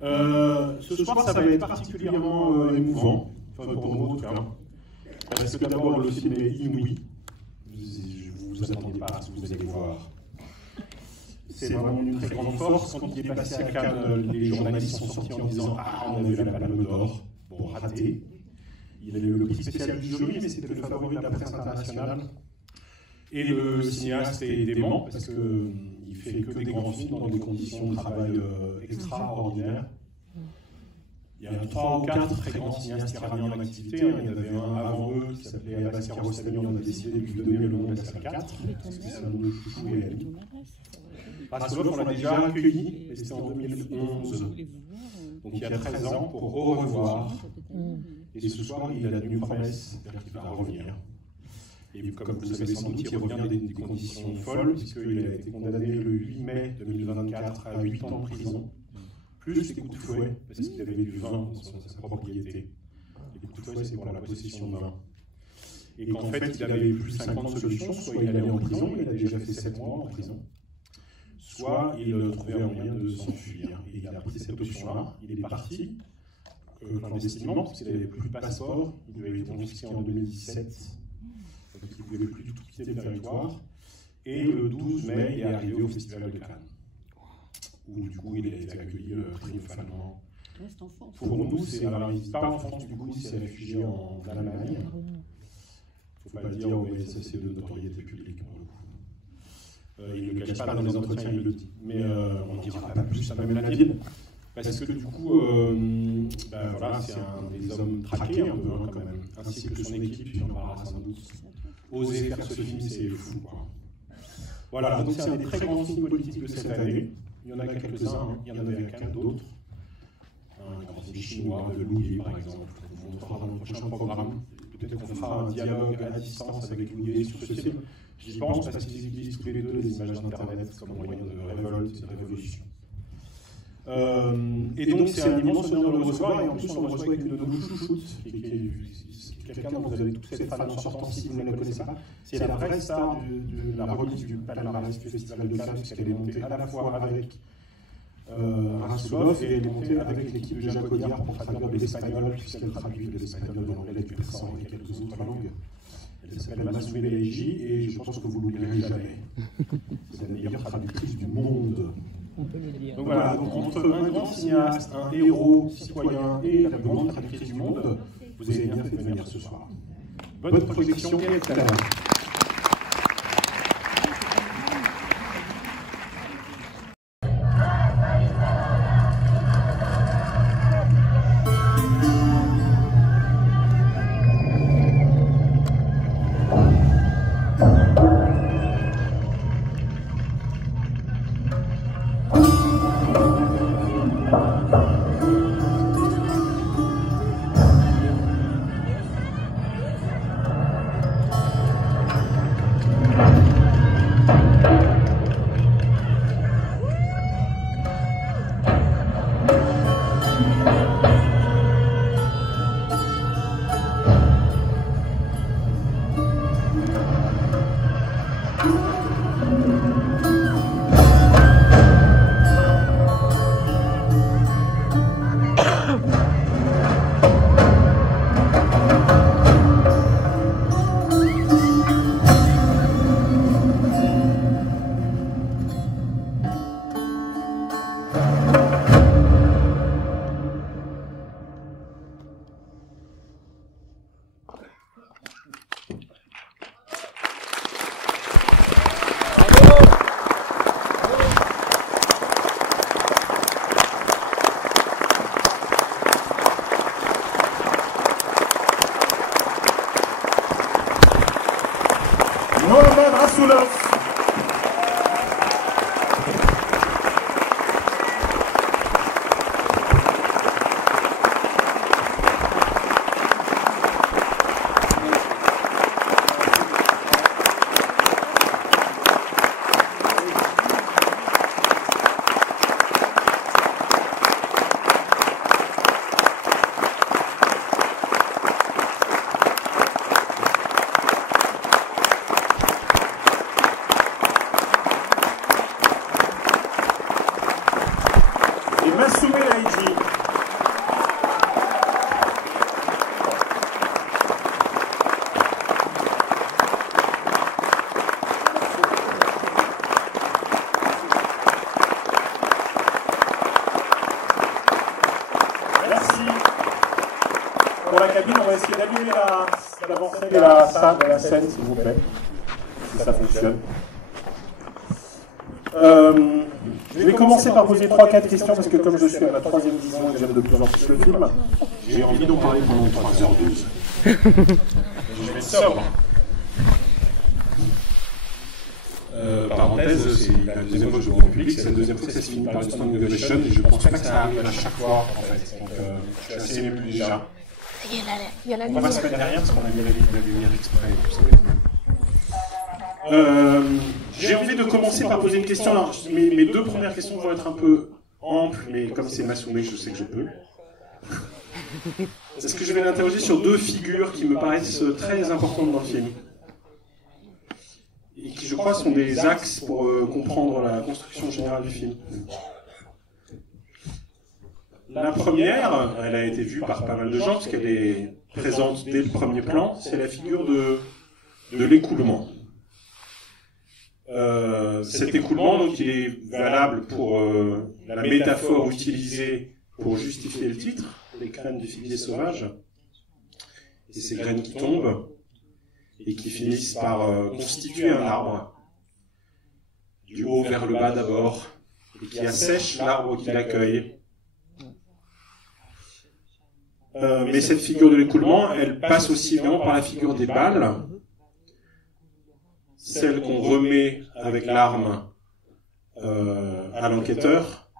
Ce soir, ça va être particulièrement émouvant, enfin pour nous en tout cas, parce que d'abord le film est inouï, vous vous attendez pas à ce que vous allez voir. C'est vraiment une très grande force. Quand il est passé à Cannes, les journalistes sont sortis en disant « Ah, on a vu la Palme d'Or », bon, raté. Il a eu le prix spécial du jury, mais c'était le favori de la presse internationale. Et le cinéaste est dément, parce qu'il fait que des grands films dans des conditions de travail extraordinaires. Il y a 3 ou 4 très grands cinéastes iraniens en activité. Il y en avait un avant eux qui s'appelait Abbas Kiarostami. On a décidé de lui donner le nom de la salle 4, parce que c'est un nom de chouchou et ami. Raskolov, on l'a déjà accueilli, et c'était en 2011. Donc il y a 13 ans, pour au revoir. Et ce soir, il a une promesse, c'est-à-dire qu'il va revenir. Et comme vous le savez sans doute, il revient dans des conditions folles, puisqu'il a été condamné le 8 mai 2024 à 8 ans de prison, plus des coups de fouet, parce qu'il avait du vin dans sa propriété. Les coups de fouet, c'est pour la possession de vin. Et qu'en fait, il avait plus 50 solutions, soit il allait en prison, il a déjà fait 7 mois en prison, soit il trouvait un moyen de s'enfuir. Et il a pris cette option-là, il est parti, clandestinement, parce qu'il n'avait plus de passeport, il lui avait été confisqué en 2017. Donc il ne pouvait plus du tout quitter le territoire. Et le 12 mai, il est arrivé au Festival de Cannes, où du coup il a été accueilli triomphalement. Pour nous, c'est alors il n'est pas en France, du coup il s'est réfugié en Allemagne. Il ne faut pas le dire, mais ça c'est de notoriété publique pour le coup. Il ne le cache pas dans les entretiens, il le dit. Mais on ne dira pas plus à même la ville. Parce que du coup, voilà, c'est un des hommes traqués un peu quand même, ainsi que son équipe, puis on en parlera sans doute. Oser faire ce film, c'est fou, quoi. Voilà, donc c'est un des très grands films politiques de cette année. Il y en a quelques-uns, il y en avait qu'un d'autre. Un grand film chinois de Louis, par exemple, qu'on montrera dans le prochain programme. Peut-être qu'on fera un dialogue à distance avec Louis sur ce film. J'y pense parce qu'ils utilisent tous les deux les images d'Internet comme moyen de révolte et de révolution. Et donc c'est un immense honneur de le recevoir, et en plus on le reçoit avec une de nos chouchoutes, qui est quelqu'un dont vous avez tous cette fan en sortant si vous ne la connaissez pas. C'est la vraie star de la remise du palmarès du Festival de Cannes, puisqu'elle est montée à la fois avec Raskolov et elle est montée avec l'équipe de Jacques Audiard pour traduire de l'espagnol, puisqu'elle traduit de l'espagnol, de l'anglais, du persan et quelques autres langues. Elle s'appelle Massoumé Beleji et je pense que vous ne l'oublierez jamais. C'est la meilleure traductrice du monde. On peut le dire. Donc voilà, donc entre un grand cinéaste, un héros citoyen et la plus grande traductrice du monde, vous avez bien fait de venir ce soir. Bonne projection et à tout à l'heure. Soumenaïdi. Pour la cabine, on va essayer d'allumer la scène, s'il vous plaît, si ça fonctionne. Je vais commencer par poser 3-4 questions, parce que comme je suis à ma 3e vision et que j'aime de plus en plus le film, j'ai envie d'en parler pendant 3h12. Je vais être sobre. Parenthèse, c'est la deuxième fois que je vois en public, c'est la deuxième fois que ça se finit par une standing ovation, et je pense pas que ça arrive à chaque fois, en fait. Donc, je suis assez ému déjà. Il y a la On va pas se mettre derrière parce qu'on a mis la lumière exprès, vous savez. J'ai envie de commencer par poser une question. Alors, mes 2 premières questions vont être un peu amples, mais comme c'est Massoumé, je sais que je peux. Est-ce que je vais l'interroger sur 2 figures qui me paraissent très importantes dans le film et qui, je crois, sont des axes pour comprendre la construction générale du film. La première, elle a été vue par pas mal de gens, parce qu'elle est présente dès le premier plan, c'est la figure de l'écoulement. Cet écoulement, donc, il est valable pour la métaphore utilisée pour justifier le titre, les graines du figuier sauvage, et ces graines qui tombent, et qui finissent par constituer un arbre, du haut vers le bas d'abord, et qui assèche l'arbre qui l'accueille. Mais cette figure de l'écoulement, elle passe aussi évidemment par la figure des balles, celle qu'on remet avec l'arme à l'enquêteur,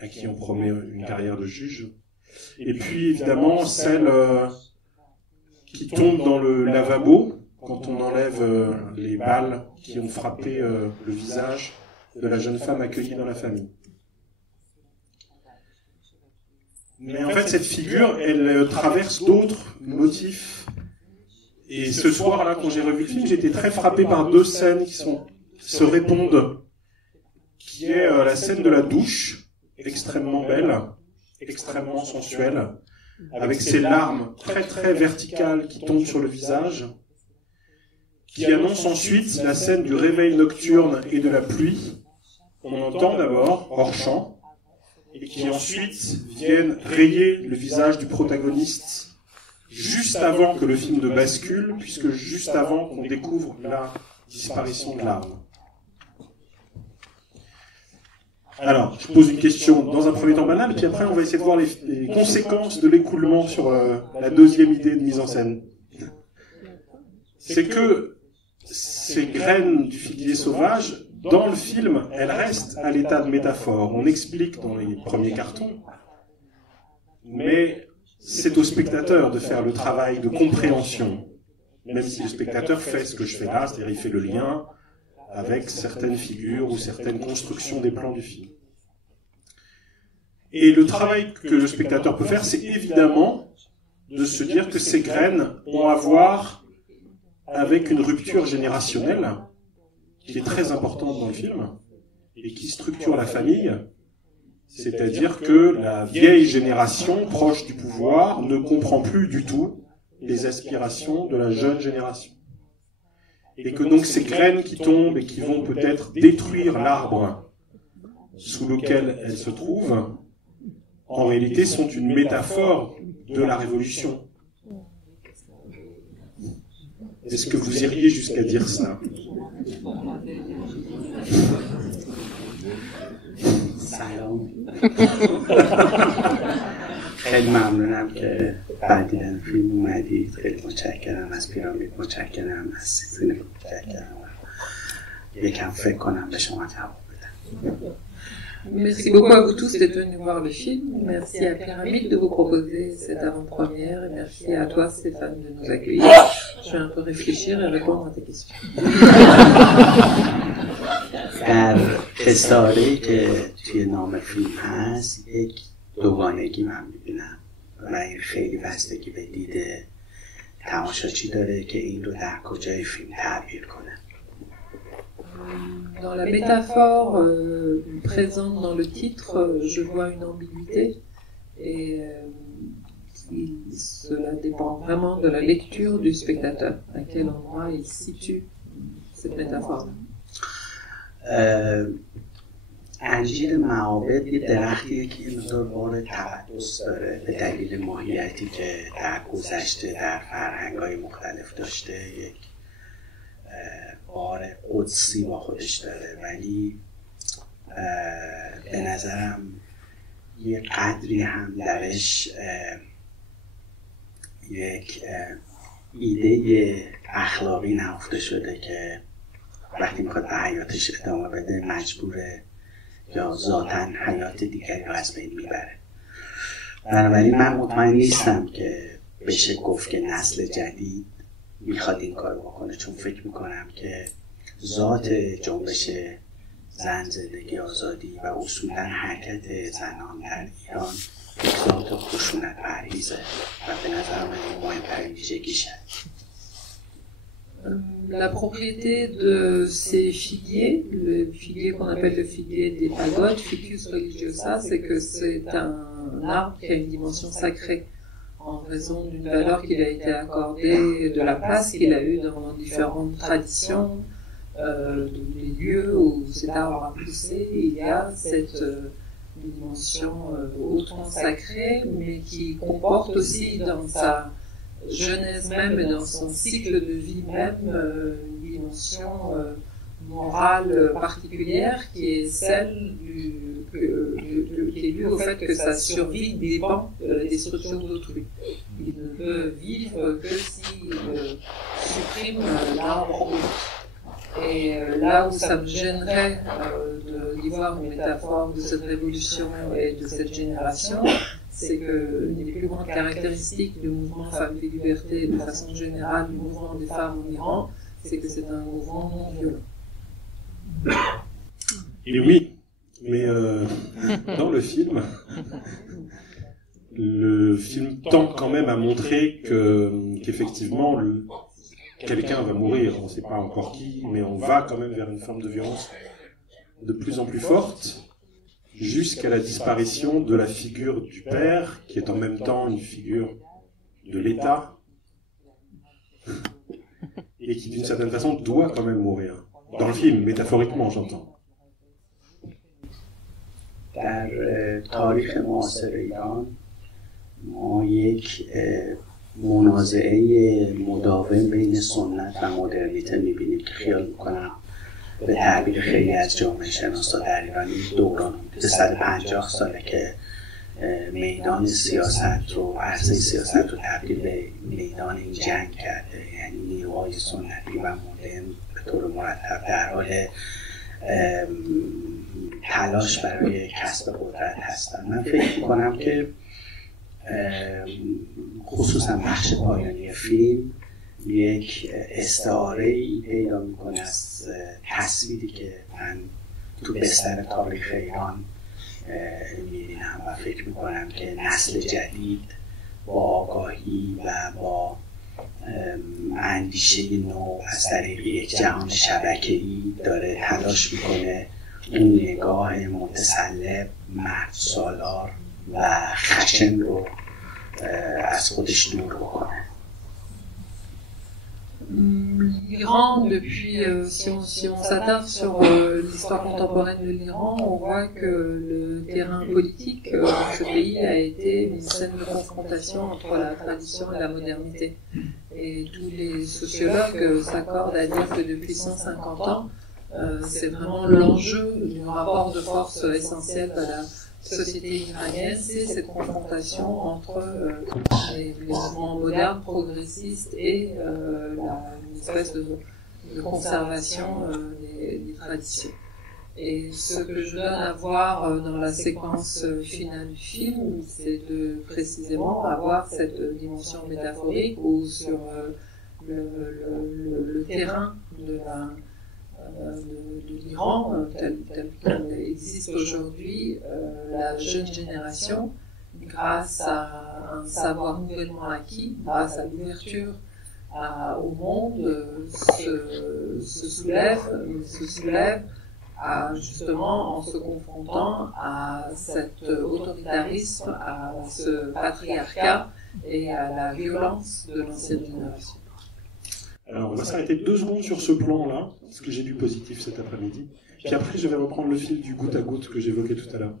à qui on promet une carrière de juge, et puis évidemment celle qui tombe dans le lavabo quand on enlève les balles qui ont frappé le visage de la jeune femme accueillie dans la famille. Mais en fait, cette figure, elle traverse d'autres motifs. Et ce soir-là, quand j'ai revu le film, j'ai été très frappé par 2 scènes qui se répondent. Qui est la scène de la douche, extrêmement belle, extrêmement sensuelle, avec ses larmes très très verticales qui tombent sur le visage, qui annonce ensuite la scène du réveil nocturne et de la pluie, qu'on entend d'abord, hors champ, et qui ensuite viennent rayer le visage du protagoniste juste avant que le film ne bascule, puisque juste avant qu'on découvre la disparition de l'arme. Alors, je pose une question dans un premier temps banale, puis après on va essayer de voir les conséquences de l'écoulement sur la 2e idée de mise en scène. C'est que ces graines du figuier sauvage, dans le film, elles restent à l'état de métaphore. On explique dans les premiers cartons, mais c'est au spectateur de faire le travail de compréhension, même si le spectateur fait ce que je fais là, c'est-à-dire il fait le lien avec certaines figures ou certaines constructions des plans du film. Et le travail que le spectateur peut faire, c'est évidemment de se dire que ces graines ont à voir avec une rupture générationnelle qui est très importante dans le film et qui structure la famille, c'est-à-dire que la vieille génération proche du pouvoir ne comprend plus du tout les aspirations de la jeune génération. Et que donc ces graines qui tombent et qui vont peut-être détruire l'arbre sous lequel elles se trouvent, en réalité sont une métaphore de la révolution. Est-ce que vous iriez jusqu'à dire ça? سلام خیلی ممنونم که بعد این فیلم اومدید. خیلی متشکرم از پیرامید، متشکرم از ستون، متشکرم. یکم فکر کنم به شما جواب بدم. Merci beaucoup à vous tous d'être venus voir le film. Merci à Pyramide de vous proposer cette avant-première. Et merci à toi, Stéphane, de nous accueillir. Je vais un peu réfléchir et répondre à tes questions. در استعاره‌ای که توی نام فیلم هست یک دوگانگی من می‌بینم و این خیلی بستگی به دید تماشاچی داره که این رو در کجای فیلم تعبیر کنه. Dans la métaphore présente dans le titre, je vois une ambiguïté et cela dépend vraiment de la lecture du spectateur, à quel endroit il situe cette métaphore. انجیل معابد یه درختیه که این مقدار بار تقدس داره به دلیل ماهیتی که در گذشته در فرهنگ‌های مختلف داشته، یک بار قدسی با خودش داره، ولی به نظرم یه قدری هم درش یک ایده اخلاقی نهفته شده که وقتی میخواد به حیاتش ادامه بده مجبوره یا ذاتاً حیات دیگری رو از بین میبره. بنابراین من مطمئن نیستم که بشه گفت که نسل جدید میخواد این کار بکنه، چون فکر میکنم که ذات جنبش زن، زندگی، آزادی و اصولاً حرکت زنان در ایران یک ذات خشونت پرهیزه و به نظر من این مهمترین ویژگیشه. La propriété de ces figuiers, le figuier qu'on appelle le figuier des pagodes, Ficus religiosa, c'est que c'est un arbre qui a une dimension sacrée en raison d'une valeur qui lui a été accordée, de la place qu'il a eue dans différentes traditions, des lieux où cet arbre a poussé. Il y a cette dimension hautement sacrée, mais qui comporte aussi dans sa jeunesse même et dans son cycle de vie même une dimension morale particulière qui est celle qui est due au fait que sa survie dépend de la destruction d'autrui. Il ne peut vivre que s'il supprime l'arbre. Et là où ça me gênerait d'y voir une métaphore de cette révolution et de cette génération, c'est que une des plus grandes caractéristiques du mouvement Femmes et Liberté, de façon générale, du mouvement des femmes en Iran, c'est que c'est un mouvement non violent. Et oui, mais dans le film tend quand même à montrer qu'effectivement, quelqu'un va mourir, on ne sait pas encore qui, mais on va quand même vers une forme de violence de plus en plus forte, jusqu'à la disparition de la figure du père, qui est en même temps une figure de l'État, et qui d'une certaine façon doit quand même mourir. Dans le film, métaphoriquement, j'entends. در تاریخ معاصر ایران ما یک منازعه مداوم بین سنت و مدرنیته می‌بینیم که خیال می‌کنم به تعبیر خیلی از جامعه شناسا در ایران این دوران 150 ساله که میدان سیاست رو، عرصه سیاست رو تبدیل به میدان این جنگ کرده. یعنی نیروهای سنتی و مدرن به طور مرتب در حال تلاش برای کسب قدرت هستن. من فکر می‌کنم که خصوصا بخش پایانی فیلم یک استعاره‌ای پیدا میکنه از تصویری که من تو بستر تاریخ ایران میبینم و فکر میکنم که نسل جدید با آگاهی و با اندیشه نو از طریق یک جهان شبکه‌ای داره تلاش میکنه اون نگاه متسلب، مردسالار و خشن رو از خودش دور بکنه. L'Iran, depuis, si on s'attarde sur l'histoire contemporaine de l'Iran, on voit que le terrain politique dans ce pays a été une scène de confrontation entre la tradition et la modernité. Et tous les sociologues s'accordent à dire que depuis 150 ans, c'est vraiment l'enjeu du rapport de force essentiel à la société iranienne, c'est cette confrontation entre les mouvements modernes, progressistes et une espèce de conservation des traditions. Et ce que je donne à voir dans la séquence finale du film, c'est de précisément avoir cette dimension métaphorique où sur le terrain de l'Iran, tel qu'il existe aujourd'hui, la jeune génération, grâce à un savoir nouvellement acquis, grâce à l'ouverture au monde se soulève justement en se confrontant à cet autoritarisme, à ce patriarcat et à la violence de l'ancienne génération. Alors, on va s'arrêter 2 secondes sur ce plan-là, ce que j'ai vu positif cet après-midi. Puis après, je vais reprendre le fil du goutte à goutte que j'évoquais tout à l'heure.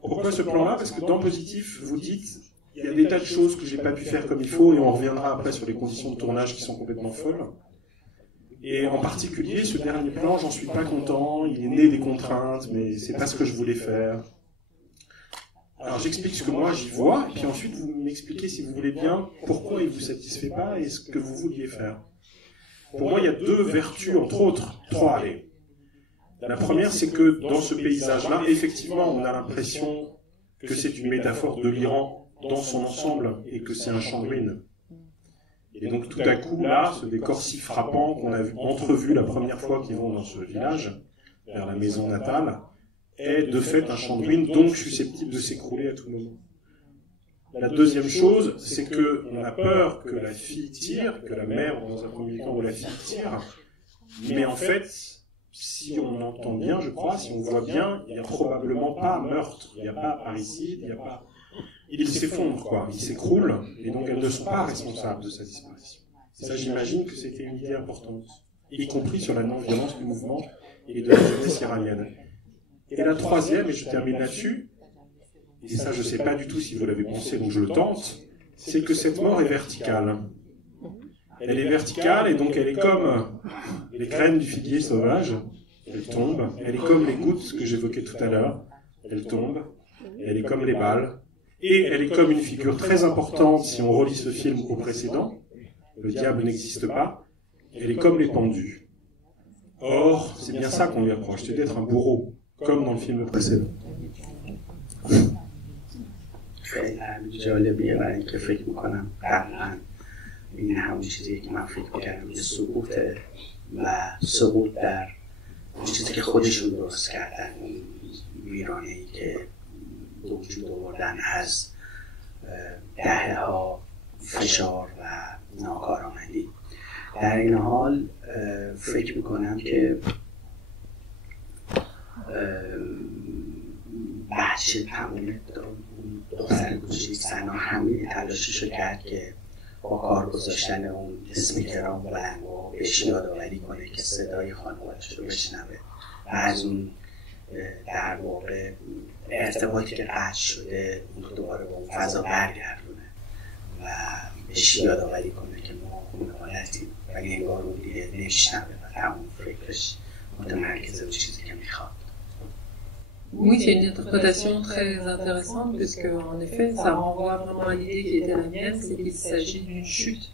Pourquoi ce plan-là? Parce que dans positif, vous dites, il y a des tas de choses que j'ai pas pu faire comme il faut, et on reviendra après sur les conditions de tournage qui sont complètement folles. Et en particulier, ce dernier plan, j'en suis pas content, il est né des contraintes, mais c'est pas ce que je voulais faire. Alors j'explique ce que moi j'y vois, et puis ensuite vous m'expliquez, si vous voulez bien, pourquoi il vous satisfait pas et ce que vous vouliez faire. Pour moi, il y a 2 vertus, entre autres, 3, allez. La première, c'est que dans ce paysage-là, effectivement, on a l'impression que c'est une métaphore de l'Iran dans son ensemble, et que c'est un champ de ruines. Et donc tout à coup, là, ce décor si frappant qu'on a entrevu la première fois qu'ils vont dans ce village, vers la maison natale, est de fait un champ de ruines, donc susceptible de s'écrouler à tout moment. La deuxième chose, c'est qu'on a peur que la fille tire, que la mère, dans un premier temps, ou la fille tire, mais en fait, si on entend bien, je crois, si on voit bien, il n'y a probablement pas meurtre, il n'y a pas parricide, il n'y a pas... Il s'effondre, quoi, il s'écroule, et donc elles ne sont pas responsables de sa disparition. Ça, j'imagine que c'était une idée importante, y compris sur la non-violence du mouvement et de la jeunesse iranienne. Et la troisième, et je termine là-dessus, et ça je ne sais pas du tout si vous l'avez pensé, donc je le tente, c'est que cette mort est verticale. Elle est verticale, et donc elle est comme les graines du figuier sauvage, elle tombe, elle est comme les gouttes que j'évoquais tout à l'heure, elle tombe, elle est comme les balles, et elle est comme une figure très importante si on relit ce film au précédent, le diable n'existe pas, elle est comme les pendus. Or, c'est bien ça qu'on lui approche, c'est d'être un bourreau, comme dans le film précédent. خیلی جالبیه برای اینکه فکر میکنم قبلا این همون چیزی که من فکر میکردم یه سقوطه و سقوط در چیزی که خودشون درست کردن، اون ویرانه‌ای که به وجود آوردن از دهه‌ها فشار و ناکارآمدی. در این حال فکر میکنم که بحث تمام دختر کوچیک سنا همین تلاششو کرد که با کار گذاشتن اون اسم کرام بلند و بهش یادآوری کنه که صدای خانواده‌اش رو بشنوه و از اون در واقع ارتباطی که قطع شده اون رو دوباره با اون فضا برگردونه و بهش یادآوری کنه که ما اون حالتیم ولی انگار اون دیگه نمیشنوه و تمام فکرش متمرکز اون چیزی که میخواد. Oui, c'est une interprétation très intéressante puisque, en effet, ça renvoie vraiment à l'idée qui était la mienne, c'est qu'il s'agit d'une chute.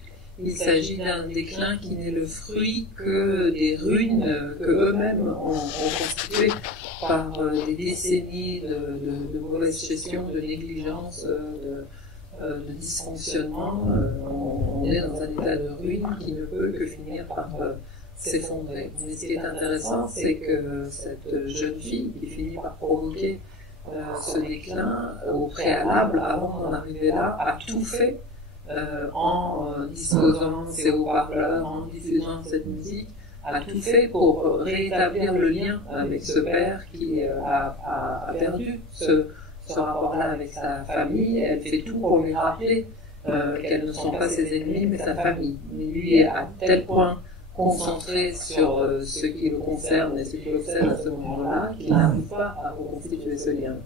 Il s'agit d'un déclin qui n'est le fruit que des ruines que eux-mêmes ont constituées par des décennies de mauvaise gestion, de négligence, de dysfonctionnement. On est dans un état de ruine qui ne peut que finir par s'effondrer. Mais ce qui est intéressant, c'est que cette jeune fille qui finit par provoquer ce déclin au préalable, avant d'en arriver là, a tout fait en disposant de ses haut-parleurs, en diffusant cette musique, a tout fait pour rétablir le lien avec ce père qui a perdu ce rapport-là avec sa famille. Elle fait tout pour lui rappeler qu'elles ne sont pas ses ennemis, mais sa famille. Mais lui est à tel point concentré sur ce qui le concerne et ce qui l'obsède à ce moment-là, qu'il n'arrive pas à reconstituer ce lien.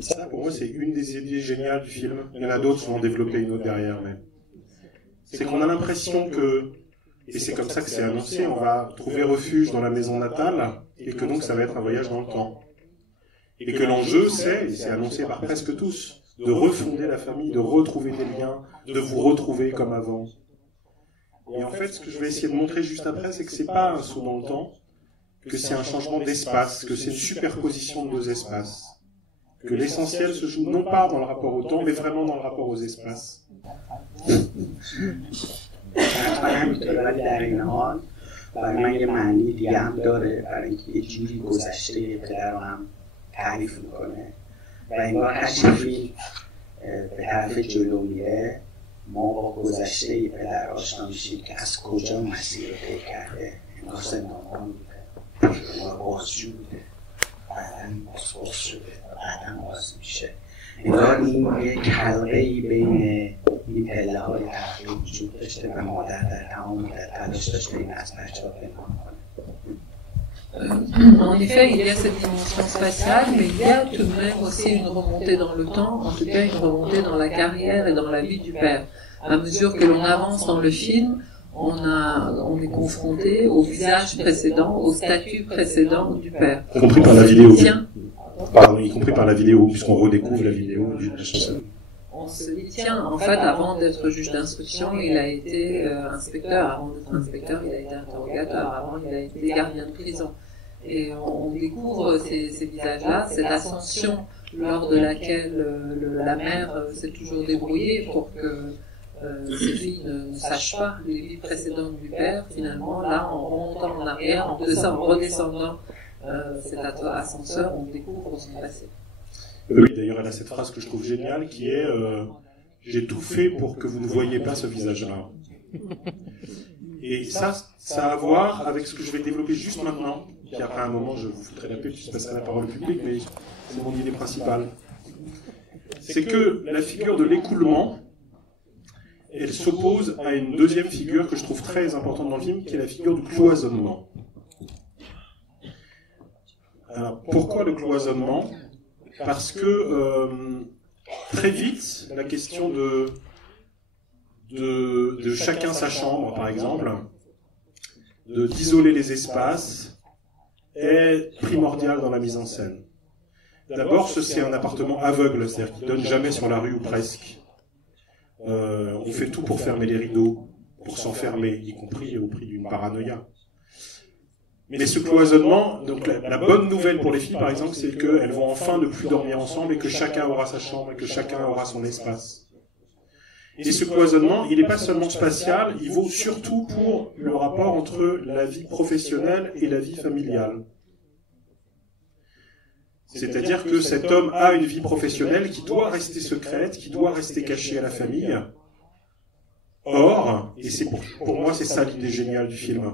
Ça, pour moi, c'est une des idées géniales du film. Il y en a d'autres qui vont développer une autre derrière, mais c'est qu'on a l'impression que, et c'est comme ça que c'est annoncé, on va trouver refuge dans la maison natale, et que donc ça va être un voyage dans le temps. Et que l'enjeu, c'est, et c'est annoncé par presque tous, de refonder la famille, de retrouver des liens, de vous retrouver comme avant. Et en fait, ce que je vais essayer de montrer juste après, c'est que c'est pas un saut dans le temps, que c'est un changement d'espace, que c'est une superposition de 2 espaces. Que l'essentiel se joue non pas dans le rapport au temps, mais vraiment dans le rapport aux espaces. ولی در این حال برای من یه معنی دیگه هم داره، برای اینکه یه جوری گذشته پدر رو هم تعریف میکنه و انگار هر چی فیلم به طرف جلو میره ما با گذشته پدر آشنا میشیم که از کجا مسیر رو طی کرده، انگار زندانبان بوده، انگار بازجو بوده، بعدا بازپرس شده، بعدا باز میشه. انگار این یک حلقه‌ای بین این پله های تحقیق وجود داشته و مادر در تمام مدت تلاش داشته این از بچه‌ها پنهان کنه. En effet, il y a cette dimension spatiale, mais il y a tout de même aussi une remontée dans le temps, en tout cas une remontée dans la carrière et dans la vie du père. À mesure que l'on avance dans le film, on est confronté au visage précédent, au statut précédent du père. Y compris par la vidéo. Pardon, y compris par la vidéo, puisqu'on redécouvre la vidéo du chasseur. On se dit, tiens, en fait, avant d'être juge d'instruction, il a été inspecteur, avant d'être inspecteur, il a été interrogateur, avant il a été gardien de prison. Et on découvre ces visages-là, cette ascension lors de laquelle la mère s'est toujours débrouillée pour que ses filles ne sachent pas les vies précédentes du père. Finalement, là, en remontant en arrière, en redescendant cet ascenseur, on découvre son passé. Oui, d'ailleurs, elle a cette phrase que je trouve géniale qui est j'ai tout fait pour que vous ne voyiez pas ce visage-là. Et ça a à voir avec ce que je vais développer juste maintenant, puis après un moment, je vous foutrai la paix, puis je passerai la parole au public, mais c'est mon idée principale. C'est que la figure de l'écoulement, elle s'oppose à une deuxième figure que je trouve très importante dans le film, qui est la figure du cloisonnement. Alors, pourquoi le cloisonnement ? Parce que très vite, la question de chacun sa chambre, par exemple, d'isoler les espaces, est primordiale dans la mise en scène. D'abord, c'est un appartement aveugle, c'est-à-dire qu'il ne donne jamais sur la rue ou presque. On fait tout pour fermer les rideaux, pour s'enfermer, y compris au prix d'une paranoïa. Mais ce cloisonnement, donc la bonne nouvelle pour les filles, par exemple, c'est qu'elles vont enfin ne plus dormir ensemble et que chacun aura sa chambre et que chacun aura son espace. Et ce cloisonnement, il n'est pas seulement spatial, il vaut surtout pour le rapport entre la vie professionnelle et la vie familiale. C'est-à-dire que cet homme a une vie professionnelle qui doit rester secrète, qui doit rester cachée à la famille. Or, et c'est pour moi c'est ça l'idée géniale du film,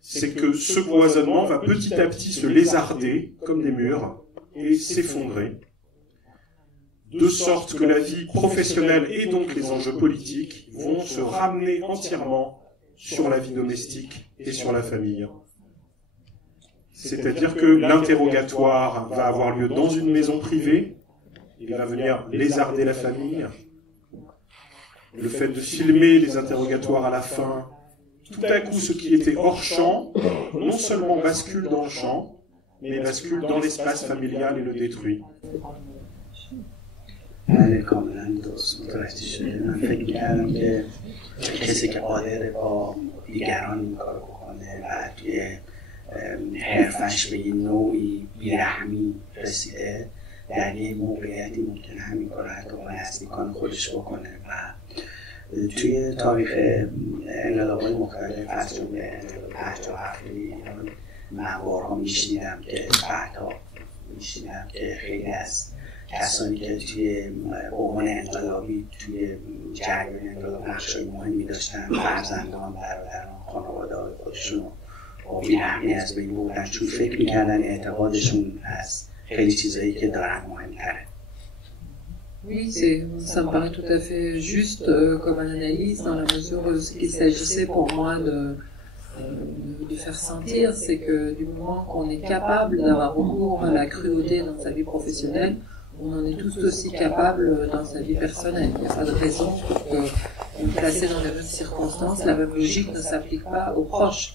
c'est que ce cloisonnement va petit à petit se lézarder comme des murs et s'effondrer, de sorte que la vie professionnelle et donc les enjeux politiques vont se ramener entièrement sur la vie domestique et sur la famille. C'est-à-dire que l'interrogatoire va avoir lieu dans une maison privée, il va venir lézarder la famille, le fait de filmer les interrogatoires à la fin, tout à coup, ce qui était hors champ, non seulement bascule dans le champ, mais bascule dans l'espace familial et le détruit. بله کاملا درست متوجه شده. من فکر می‌کردم که کسی که قادر با دیگران این کارو بکنه و توی حرفش به این نوعی بیرحمی رسیده، در یه موقعیتی ممکنه همین کارو حتی با نزدیکان خودش بکنه. و توی تاریخ انقلاب‌های مختلف از جمله انقلاب 57 ایران ماهوارها میشنیدم که خیلی از کسانی که توی عنوان انقلابی توی جریان انقلاب نقشای مهمی داشتن، فرزندان، برادران، خانواده‌های خودشون رو با بی‌رحمی از بین بردن، چون فکر می‌کردن اعتقادشون از خیلی چیزایی که دارن مهم‌تره. Oui, ça me paraît tout à fait juste comme analyse, dans la mesure où ce qu'il s'agissait pour moi de faire sentir, c'est que du moment qu'on est capable d'avoir recours à la cruauté dans sa vie professionnelle, on en est tous aussi capable dans sa vie personnelle. Il n'y a pas de raison pour que, placés dans les mêmes circonstances, la même logique ne s'applique pas aux proches.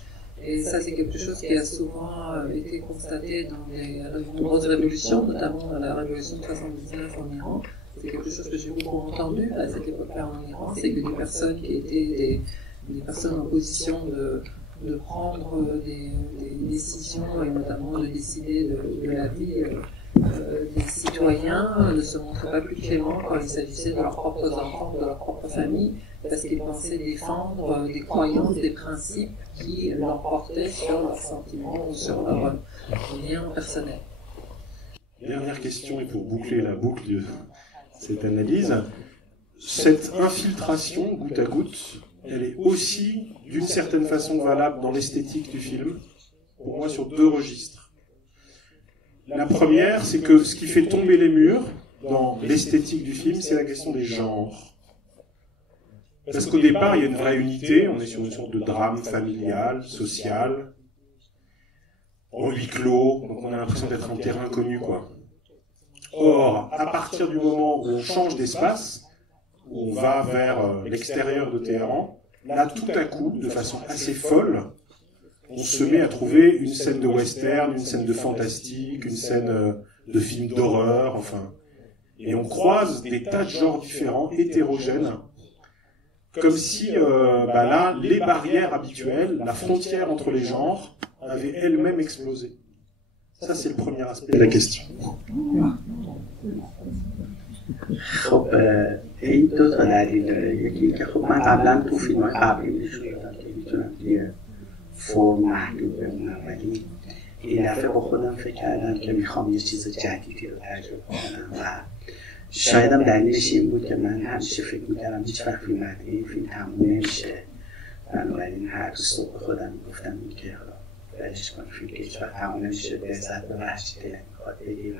Et ça, c'est quelque chose qui a souvent été constaté dans les nombreuses révolutions, notamment dans la révolution de 79 en Iran. C'est quelque chose que j'ai beaucoup entendu à cette époque-là en Iran, c'est que des personnes qui étaient des personnes en position de prendre des décisions et notamment de décider de la vie des citoyens ne se montraient pas plus cléments quand il s'agissait de leurs propres enfants, de leur propre famille, parce qu'ils pensaient défendre des croyances, des principes qui l'emportaient sur leurs sentiments ou sur leurs liens personnels. Dernière question, et pour boucler la boucle de cette analyse, cette infiltration, goutte à goutte, elle est aussi, d'une certaine façon, valable dans l'esthétique du film, pour moi, sur deux registres. La première, c'est que ce qui fait tomber les murs dans l'esthétique du film, c'est la question des genres. Parce qu'au départ, il y a une vraie unité, on est sur une sorte de drame familial, social, en huis clos, donc on a l'impression d'être en terrain inconnu, quoi. Or, à partir du moment où on change d'espace, où on va vers l'extérieur de Téhéran, là, tout à coup, de façon assez folle, on se met à trouver une scène de western, une scène de fantastique, une scène de film d'horreur, enfin. Et on croise des tas de genres différents, hétérogènes, comme si, là, les barrières habituelles, la frontière entre les genres, avait elle-même explosé. Ça, c'est le premier aspect de la question. خب این دو تا دلیل داره. یکی که خب من قبلا تو فیلم های قبلی نشون دادم که میتونم توی فرم محدود بمونم، ولی این دفعه با خودم فکر کردم که میخوام یه چیز جدیدی رو تجربه کنم و شاید هم دلیلش این بود که من همیشه فکر میکردم هیچ وقت این فیلم تموم نمیشه. بنابراین هر روز صبح خودم میگفتم که برش کن فیلم که هیچ وقت تموم نمیشه، لذت ببخشید دلم میخواد بگی و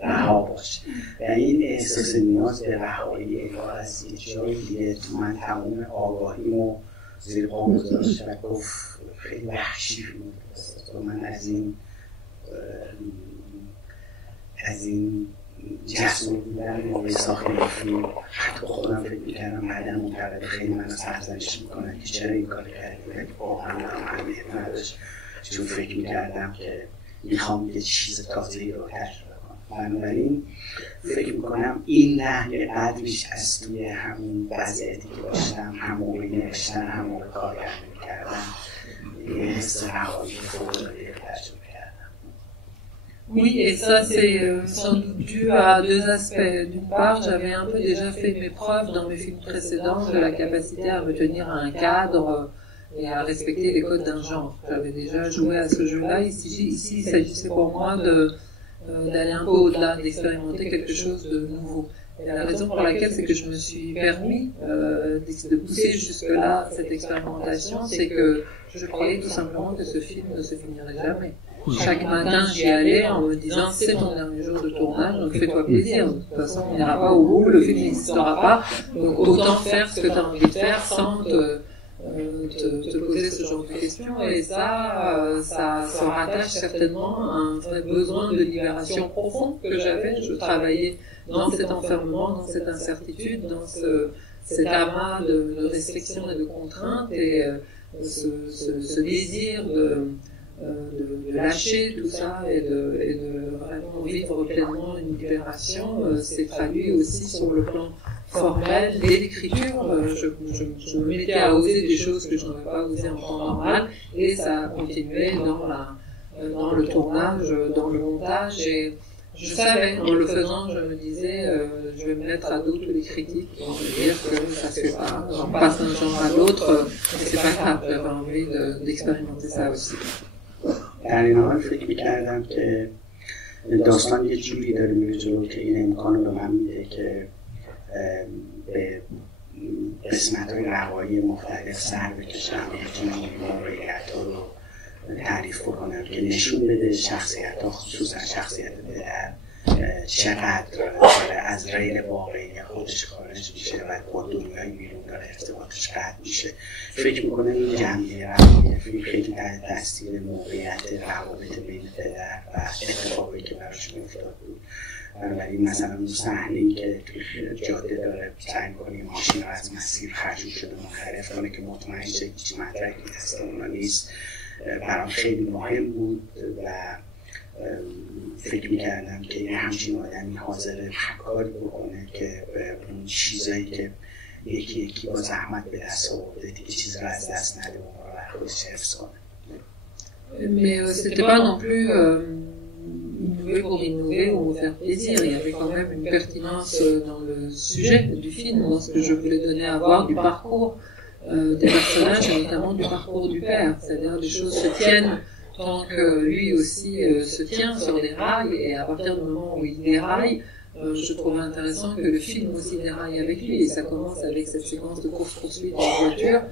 رها باشه. و این احساس نیاز به رهایی انگار از یه جای دیگه تو من تمام آگاهیمو زیر پا گذاشت و گفت خیلی وحشی فیلم بود. من از این جسور بودن موقع ساختن فیلم حتی خودم فکر میکردم بعدم منتقد خیلی منو سرزنش میکنن که چرا این کار کردی، ولی واقعا اهمیت نداشت، چون فکر میکردم که میخوام یه چیز تازه‌ای رو تجربه کنم. بنابراین فکر میکنم این نهی قدریش از توی همون وضعیتی که داشتم، همون نوشتن، همون کارگردانی کردن، یه حس رهایی فوق‌العاده تجربه. Oui, et ça c'est sans doute dû à deux aspects. D'une part, j'avais un peu déjà fait mes preuves dans mes films précédents de la capacité à me tenir à un cadre et à respecter les codes d'un genre. J'avais déjà joué à ce jeu-là. Ici, il s'agissait pour moi d'aller un peu au-delà, d'expérimenter quelque chose de nouveau. Et la raison pour laquelle c'est que je me suis permis de pousser jusque-là cette expérimentation, c'est que je croyais tout simplement que ce film ne se finirait jamais. Chaque matin, j'y allais en me disant c'est ton dernier jour de tournage, donc fais-toi plaisir. De toute façon, on n'ira pas au bout, le film n'existera pas, donc autant faire ce que tu as envie de faire sans te poser ce genre de questions. Et ça se rattache certainement à un vrai besoin de libération profonde que j'avais. Je travaillais dans cet enfermement, dans cette incertitude, dans cet amas de restrictions et de contraintes, et ce désir de lâcher tout ça et de vraiment vivre pleinement une libération s'est traduit aussi sur le plan formel dès l'écriture. Je me mettais à oser des choses que je n'aurais pas osé en temps normal, et ça a continué dans le tournage, dans le montage, et je savais, en le faisant, je me disais, je vais me mettre à dos tous les critiques qui vont me dire que ça se fait pas, on passe d'un genre à l'autre, et c'est pas grave, j'avais envie d'expérimenter ça aussi. در این حال فکر میکردم که داستان یه جوری داره میره جلو که این امکان رو به من میده که به قسمت‌های روایی مختلف سر بکشم، میتونم موقعیت ها رو تعریف بکنم که نشون بده شخصیت ها، خصوصا شخصیت پدر چقدر داره از ریل واقعی خودش خارج میشه و با دنیای بیرون داره ارتباطش قطع میشه. فکر میکنم این جنبه روایی فیلم خیلی تحت تاثیر موقعیت روابط بین پدر و اتفاقی که براش میافتاد بود. بنابراین مثلا اون صحنه‌ای که توی جاده داره سعی می‌کنه ماشین رو از مسیر خارج شده منحرف کنه که مطمئن شه هیچ مدرکی دست اونا نیست، برام خیلی مهم بود و فکر میکردم که یه همچین آدمی حاضر کاری بکنه که اون چیزایی که یکی یکی با زحمت به دست آورده دیگه چیز رو از دست نده و رو خودش حفظ کنه. Mais c'était pas non plus innover pour innover ou faire plaisir. Il y avait quand même une pertinence dans le sujet du film, dans ce que je voulais donner à voir du parcours des personnages et notamment du parcours du père. C'est-à-dire les choses se tiennent tant que lui aussi se tient sur des rails, et à partir du moment où il déraille, je trouvais intéressant que le film aussi déraille avec lui, et ça commence avec cette séquence de course-poursuite en voiture,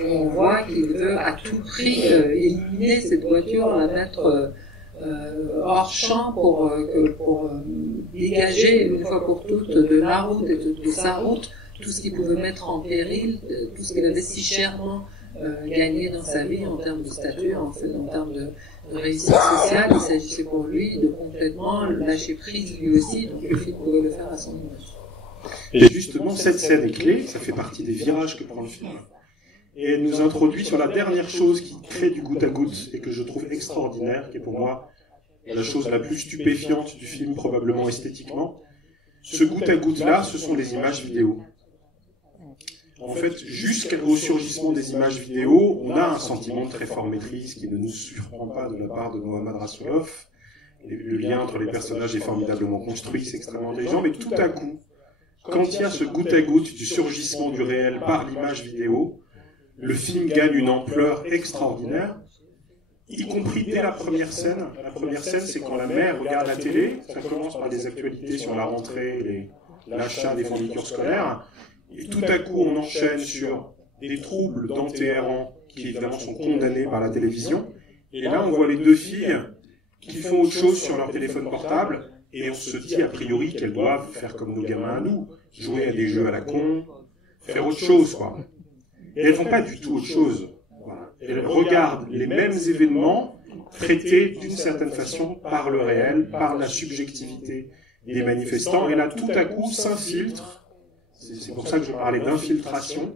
où on voit qu'il veut à tout prix éliminer cette voiture, la mettre hors champ pour dégager une fois pour toutes de la route et de sa route tout ce qui pouvait mettre en péril, tout ce qu'il avait si chèrement gagné dans sa vie en termes de statut, en termes de réussite sociale. Il s'agissait pour lui de complètement lâcher prise lui aussi, donc le film pouvait le faire à son image. Et justement, cette scène est clé, ça fait partie des virages que prend le film, et elle nous introduit sur la dernière chose qui crée du goutte à goutte et que je trouve extraordinaire, qui est pour moi la chose la plus stupéfiante du film, probablement esthétiquement. Ce goutte à goutte là, ce sont les images vidéo. En fait, jusqu'au surgissement des images vidéo, on a un sentiment de très forte maîtrise qui ne nous surprend pas de la part de Mohammad Rassoulov. Le lien entre les personnages est formidablement construit, c'est extrêmement intelligent, mais tout à coup, quand il y a ce goutte à goutte du surgissement du réel par l'image vidéo, le film gagne une ampleur extraordinaire, y compris dès la première scène. La première scène, c'est quand la mère regarde la télé, ça commence par des actualités sur la rentrée, l'achat des fournitures scolaires, et tout à coup, on enchaîne sur des troubles dans Téhéran qui, évidemment, sont condamnés par la télévision. Et là, on voit les deux filles qui font autre chose sur leur téléphone portable, et on se dit, a priori, qu'elles doivent faire comme nos gamins à nous, jouer à des jeux à la con, faire autre chose, quoi. Et elles font pas du tout autre chose. Voilà. Elles regardent les mêmes événements traités d'une certaine façon par le réel, par la subjectivité des manifestants, et là, tout à coup, s'infiltre. C'est pour ça que je parlais d'infiltration,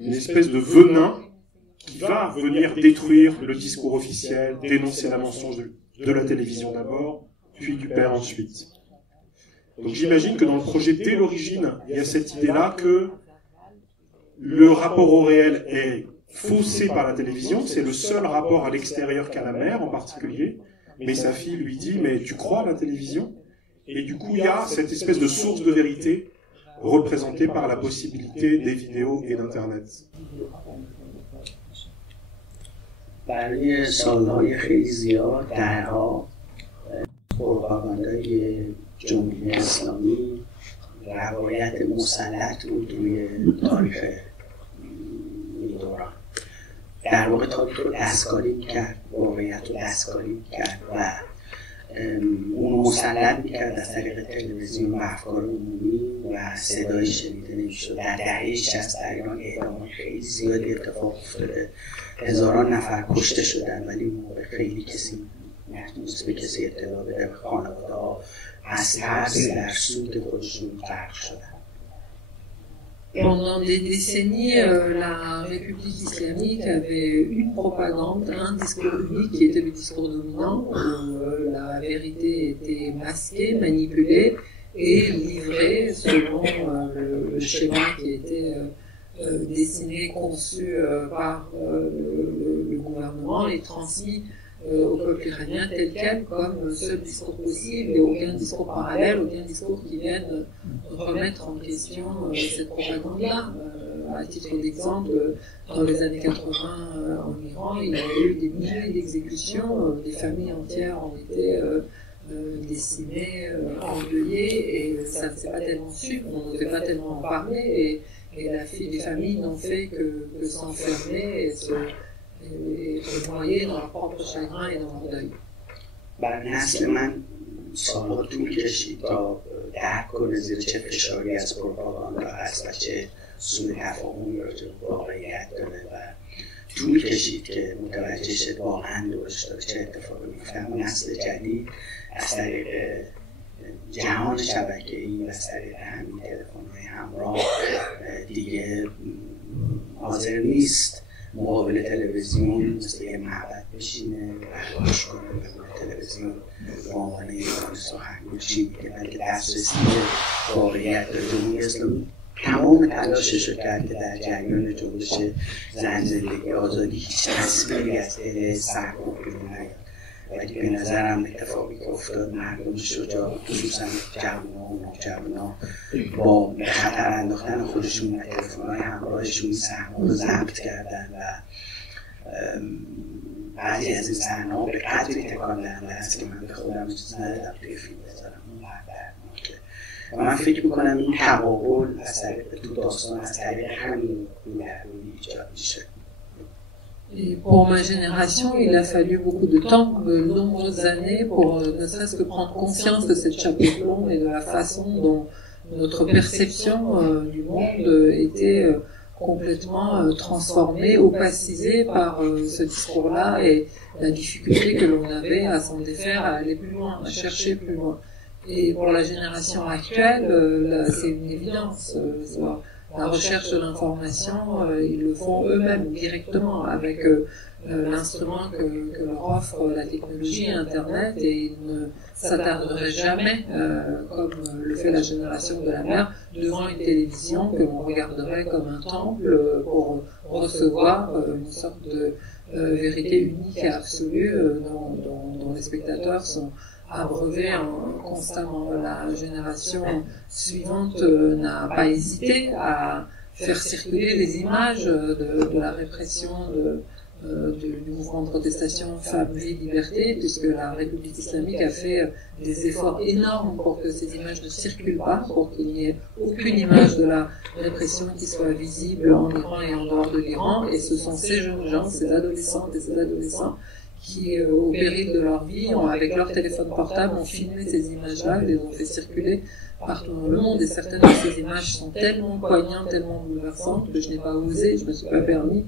une espèce de venin qui va venir détruire le discours officiel, dénoncer la mensonge de la télévision d'abord, puis du père ensuite. Donc j'imagine que dans le projet dès l'origine, il y a cette idée-là que le rapport au réel est faussé par la télévision, c'est le seul rapport à l'extérieur qu'a la mère en particulier, mais sa fille lui dit « mais tu crois à la télévision ?» Et du coup il y a cette espèce de source de vérité représentée par la possibilité des vidéos et d'Internet. برای سالهای خیلی زیاد درها پروپاگاندای جمهوری اسلامی روایت مسلط بود روی تاریخ این دوران. در واقع تاریخ رو دستکاری میکرد، واقعیت رو دستکاری میکرد و اون مسلط میکرد از طریق تلویزیون و افکار عمومی و صدای شنیده نمیشد. در دهه 60 در ایران اعدامات خیلی زیادی اتفاق افتاده، هزاران نفر کشته شدن، ولی اون موقع خیلی کسی نتونست به کسی اطلاع بده و خانواده ها از ترس در سود خودشون غرق شدن. Pendant des décennies, la République islamique avait une propagande, un discours unique qui était le discours dominant, où la vérité était masquée, manipulée et livrée selon le schéma qui était dessiné, conçu par le gouvernement et transmis au peuple iranien tel quel comme seul discours possible et aucun discours parallèle, aucun discours qui vienne remettre en question cette propagande-là. À titre d'exemple, dans les années 80 en Iran, il y a eu des milliers d'exécutions, des familles entières ont été décimées, endeuillées, et ça ne s'est pas tellement su, on ne fait pas tellement en parler, et les familles n'ont fait que s'enfermer et se noyer dans leur propre chagrin et dans leur deuil. بر نسل من سالها طول کشید تا درک کنه زیر چه فشاری از پروپاگاندا هست و چه سوء تفاهمی راجع به واقعیت داره و طول کشید که متوجه شد واقعا درش داره چه اتفاقی میفته. اما نسل جدید از طریق جهان شبکه‌ای و از طریق همین تلفن‌های همراه دیگه حاضر نیست مقابل تلویزیون مثل یه معبد بشینه و گوش کنه به تلویزیون به عنوان یه سخنگوی چی میگه، بلکه دسترسی به واقعیت داره. جمهوری اسلامی تمام تلاشش رو کرد که در جریان جنبش زن زندگی آزادی هیچ تصویری از دل سرکوب بیرون نیاد، ولی به نظرم اتفاقی که افتاد مردم شجاع خصوصا جوان‌ها و نوجوان‌ها با به خطر انداختن خودشون و تلفن‌های همراهشون صحنه‌ها رو ضبط کردن و بعضی از این صحنه‌ها به قدری تکان دهنده هست که من به خودم اجازه ندادم توی فیلم بذارم. اون دردناکه و من فکر میکنم این تقابل از طریق تو داستان از طریق همین مهربونی ایجاد میشه. Et pour ma génération, il a fallu beaucoup de temps, de nombreuses années, pour ne serait-ce que prendre conscience de cette chapeau blond et de la façon dont notre perception du monde était complètement transformée, opacisée par ce discours-là et la difficulté que l'on avait à s'en défaire, à aller plus loin, à chercher plus loin. Et pour la génération actuelle, c'est une évidence. La recherche de l'information, ils le font eux-mêmes directement avec l'instrument que leur offre la technologie Internet, et ils ne s'attarderaient jamais, comme le fait la génération de la mère, devant une télévision que l'on regarderait comme un temple pour recevoir une sorte de vérité unique et absolue dont les spectateurs sont abreuvés constamment. La génération suivante n'a pas hésité à faire circuler les images de la répression du mouvement de protestation Femmes, Vie, Liberté, puisque la République islamique a fait des efforts énormes pour que ces images ne circulent pas, pour qu'il n'y ait aucune image de la répression qui soit visible en Iran et en dehors de l'Iran. Et ce sont ces jeunes gens, ces adolescentes et ces adolescents qui, au péril de leur vie, avec leur téléphone portable, ont filmé ces images-là et les ont fait circuler partout dans le monde. Et certaines de ces images sont tellement poignantes, tellement bouleversantes, que je n'ai pas osé, je ne me suis pas permis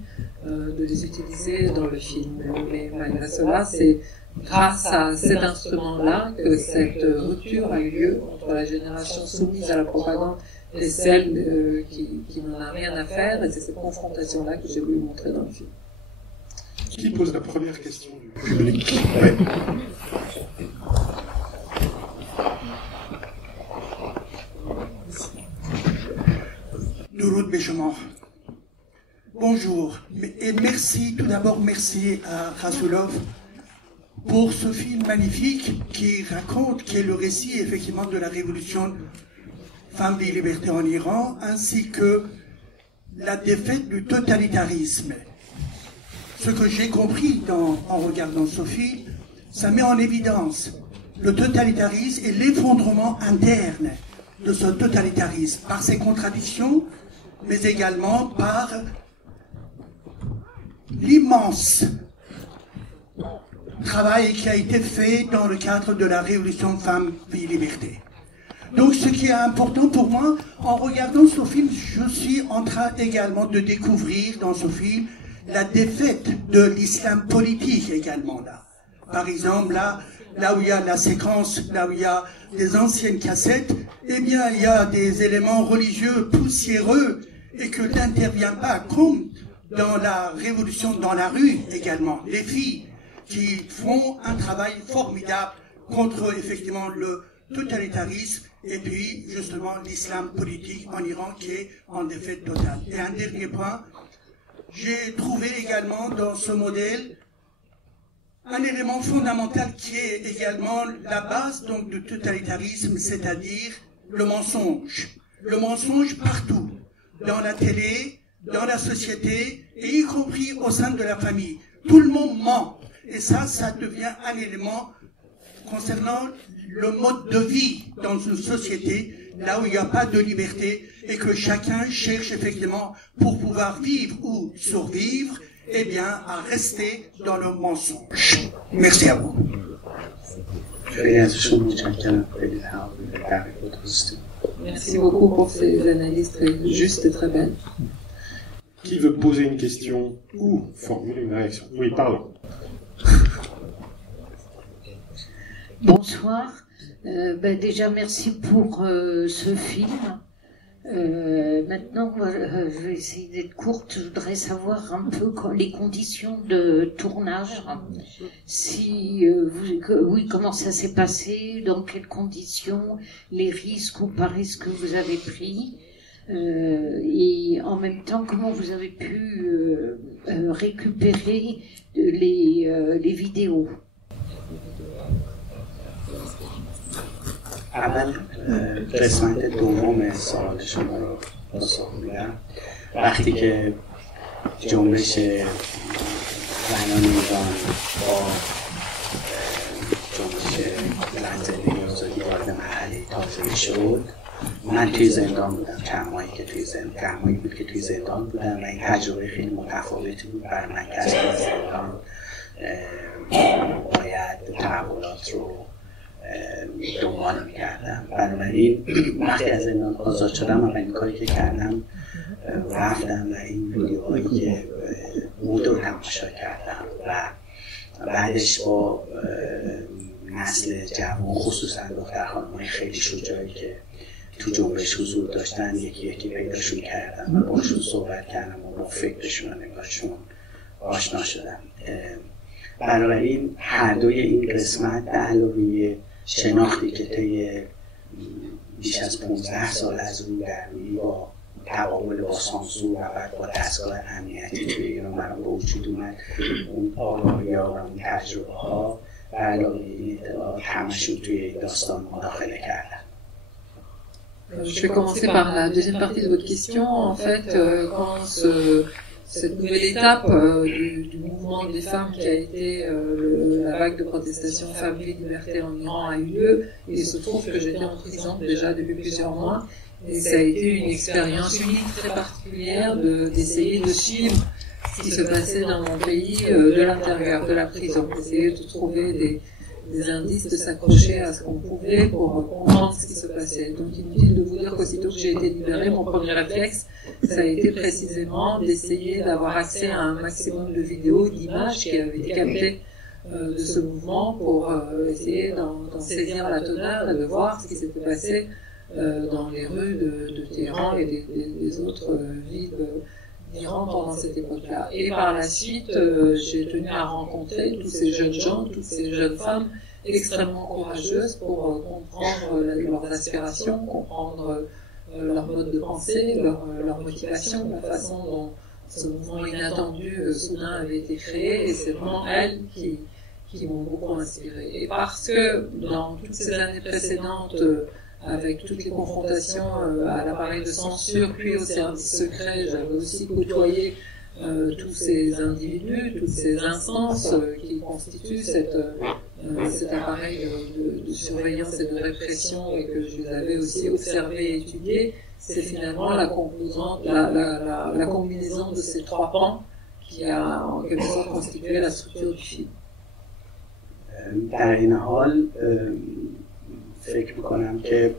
de les utiliser dans le film. Mais malgré cela, c'est grâce à cet instrument-là que cette rupture a eu lieu entre la génération soumise à la propagande et celle qui n'en a rien à faire. Et c'est cette confrontation-là que j'ai voulu montrer dans le film. Qui pose la première question du public? Ouais. Durud Béchemant. Bonjour, et merci, tout d'abord merci à Rasoulov pour ce film magnifique qui raconte, qui est le récit effectivement de la révolution Femmes, Vie, Liberté en Iran, ainsi que la défaite du totalitarisme. Ce que j'ai compris en regardant ce film, ça met en évidence le totalitarisme et l'effondrement interne de ce totalitarisme par ses contradictions, mais également par l'immense travail qui a été fait dans le cadre de la révolution Femmes, Vie, Liberté. Donc ce qui est important pour moi, en regardant ce film, je suis en train également de découvrir dans ce film la défaite de l'islam politique également là. Par exemple, là où il y a la séquence, là où il y a des anciennes cassettes, eh bien il y a des éléments religieux poussiéreux et que n'intervient pas, comme dans la révolution dans la rue également. Les filles qui font un travail formidable contre effectivement le totalitarisme et puis justement l'islam politique en Iran qui est en défaite totale. Et un dernier point, j'ai trouvé également dans ce modèle un élément fondamental qui est également la base donc du totalitarisme, c'est-à-dire le mensonge. Le mensonge partout, dans la télé, dans la société, et y compris au sein de la famille. Tout le monde ment. Et ça devient un élément concernant le mode de vie dans une société, là où il n'y a pas de liberté, et que chacun cherche effectivement, pour pouvoir vivre ou survivre, eh bien, à rester dans le mensonge. Merci à vous. Merci beaucoup pour ces analyses très justes et très belles. Qui veut poser une question ou formuler une réaction? Oui, pardon. Bonsoir. Déjà, merci pour ce film. Maintenant, je vais essayer d'être courte. Je voudrais savoir un peu les conditions de tournage. Comment ça s'est passé, dans quelles conditions, les risques ou pas risques que vous avez pris. Et en même temps, comment vous avez pu récupérer les vidéos. اول قسمت دوم سوال شما رو پاسخ میدم. وقتی که جنبش زنان ایران با جنبش بلند زندگی آزادی وارد مرحله تازه‌ای شد، من توی زندان بودم، چند ماهی بود که توی زندان بودم و این تجربه خیلی متفاوتی بود برای من که از زندان باید تحولات رو دنبال میکردم. بنابراین وقتی از زندان آزاد شدم اولین کاری که کردم رفتم و این ویدیوهایی که بود رو تماشا کردم و بعدش با نسل جوان خصوصا دختر خانم‌های خیلی شجاعی که تو جنبش حضور داشتن یکی یکی پیداشون کردم و باشون صحبت کردم و با فکرشون و نگاهشون آشنا شدم. بنابراین هر دوی این قسمت به علاوه شناختی که طی بیش از 15 سال از اون درمی با تقابل با سانسور و بعد با دستگاه امنیتی توی ایران برام به وجود اومد، اون آگاهی‌ها و اون تجربه‌ها به علاوه این اطلاعات همشون توی داستان مداخله کردن. Je vais commencer par la deuxième partie de votre question. En fait, quand cette nouvelle étape du mouvement des femmes qui a été la vague de protestation Femmes, Vie, Liberté en Iran a eu lieu, il se trouve que j'étais en prison déjà depuis plusieurs mois et ça a été une expérience unique, très particulière d'essayer de suivre ce qui se passait dans mon pays de l'intérieur de la prison, d'essayer de trouver des indices, de s'accrocher à ce qu'on pouvait pour comprendre ce qui se passait. Donc inutile de vous dire qu'aussitôt que j'ai été libérée, mon premier réflexe, ça a été précisément d'essayer d'avoir accès à un maximum de vidéos, d'images qui avaient été captées de ce mouvement pour essayer d'en saisir la teneur et de voir ce qui s'était passé dans les rues de Téhéran et des autres villes d'Iran pendant cette époque-là. Et par la suite, j'ai tenu à rencontrer tous ces jeunes gens, toutes ces jeunes femmes extrêmement courageuses pour comprendre leurs aspirations, comprendre leur mode de pensée, leur motivation, la façon dont ce mouvement inattendu soudain avait été créé, et c'est vraiment elles qui m'ont beaucoup inspirée. Et parce que dans toutes ces années précédentes, avec toutes les confrontations à l'appareil de censure, puis au service secret, j'avais aussi côtoyé tous ces individus, toutes ces instances qui constituent cet appareil de surveillance et de répression et que je les avais aussi observés et étudiés. C'est finalement la combinaison de ces trois pans qui a en quelque sorte constitué la structure du film. در این حال فکر میکنم که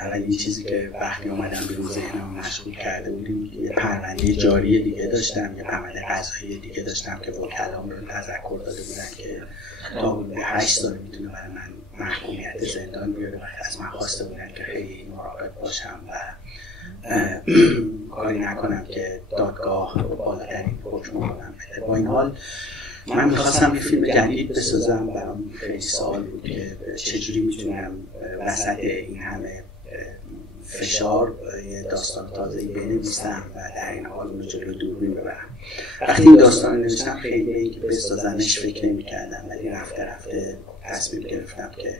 اولین چیزی که وقتی اومدم بیرون ذهنم مشغول کرده بودیم یه پرونده جاری دیگه داشتم، یه پرونده قضایی دیگه داشتم که وکلام رو تذکر داده بودن که تا حدود 8 سال میتونه برای من محکومیت زندان بیاره و از من خواسته بودن که خیلی مراقب باشم و کاری نکنم که دادگاه بالاترین حکم کنم بده. با این حال من میخواستم یه فیلم جدید بسازم، برام خیلی سوال بود که چجوری میتونم وسط این همه فشار یه داستان تازه‌ای بنویسم و در این حال اون رو جلو دوربین ببرم. وقتی این داستان نوشتم خیلی به اینکه بسازمش فکر نمی‌کردم، ولی رفته تصمیم گرفتم که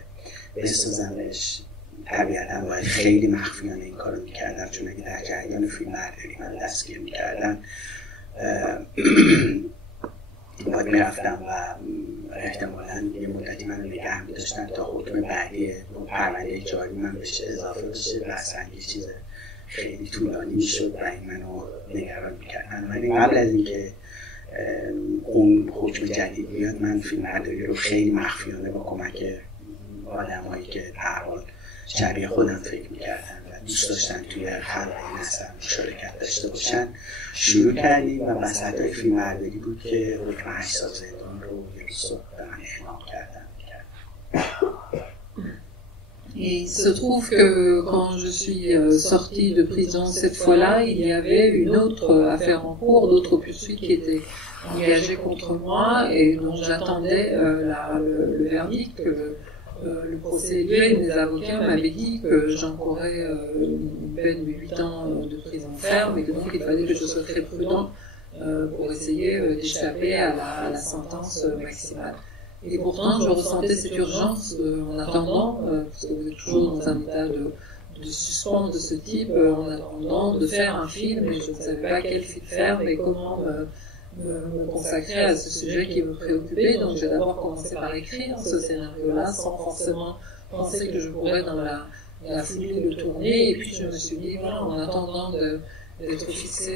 بسازمش. طبیعتاً باید خیلی مخفیانه این کارو می‌کردم، چون اگه در جریان فیلمبرداری من دستگیر می‌کردن باید میرفتم و احتمالاً یه مدتی من رو نگه می‌داشتن تا حکم بعدی پرونده جاری من بهش اضافه بشه و اصلا یه چیز خیلی طولانی می‌شد و این منو نگران می‌کردن. ولی قبل از اینکه اون حکم جدید بیاد من فیلمبرداری رو خیلی مخفیانه با کمک آدمایی که هر حال شبیه خودم فکر می‌کردن و دوست داشتن توی طراحی نسل مشارکت داشته باشن شروع کردیم و وسطای فیلمبرداری بود که حکم 8 سال زندان رو یک صبح به من اعلام کردن. Et il se trouve que quand je suis sortie de prison cette fois-là, il y avait une autre affaire en cours, d'autres poursuites qui étaient engagées contre moi et dont j'attendais le verdict. Le procédure et mes avocats m'avaient dit que j'encourais une peine de 8 ans de prison ferme et que donc il fallait que je sois très prudent pour essayer d'échapper à la sentence maximale. Et pourtant, je ressentais cette urgence en attendant, parce que vous êtes toujours dans un état de suspens de ce type, en attendant de faire un film, et je ne savais pas quel film faire, mais comment me consacrer à ce sujet qui me préoccupait. Donc j'ai d'abord commencé par écrire ce scénario-là, sans forcément penser que je pourrais il a fallu le tourner, et puis je me suis dit, voilà, en attendant d'être fixé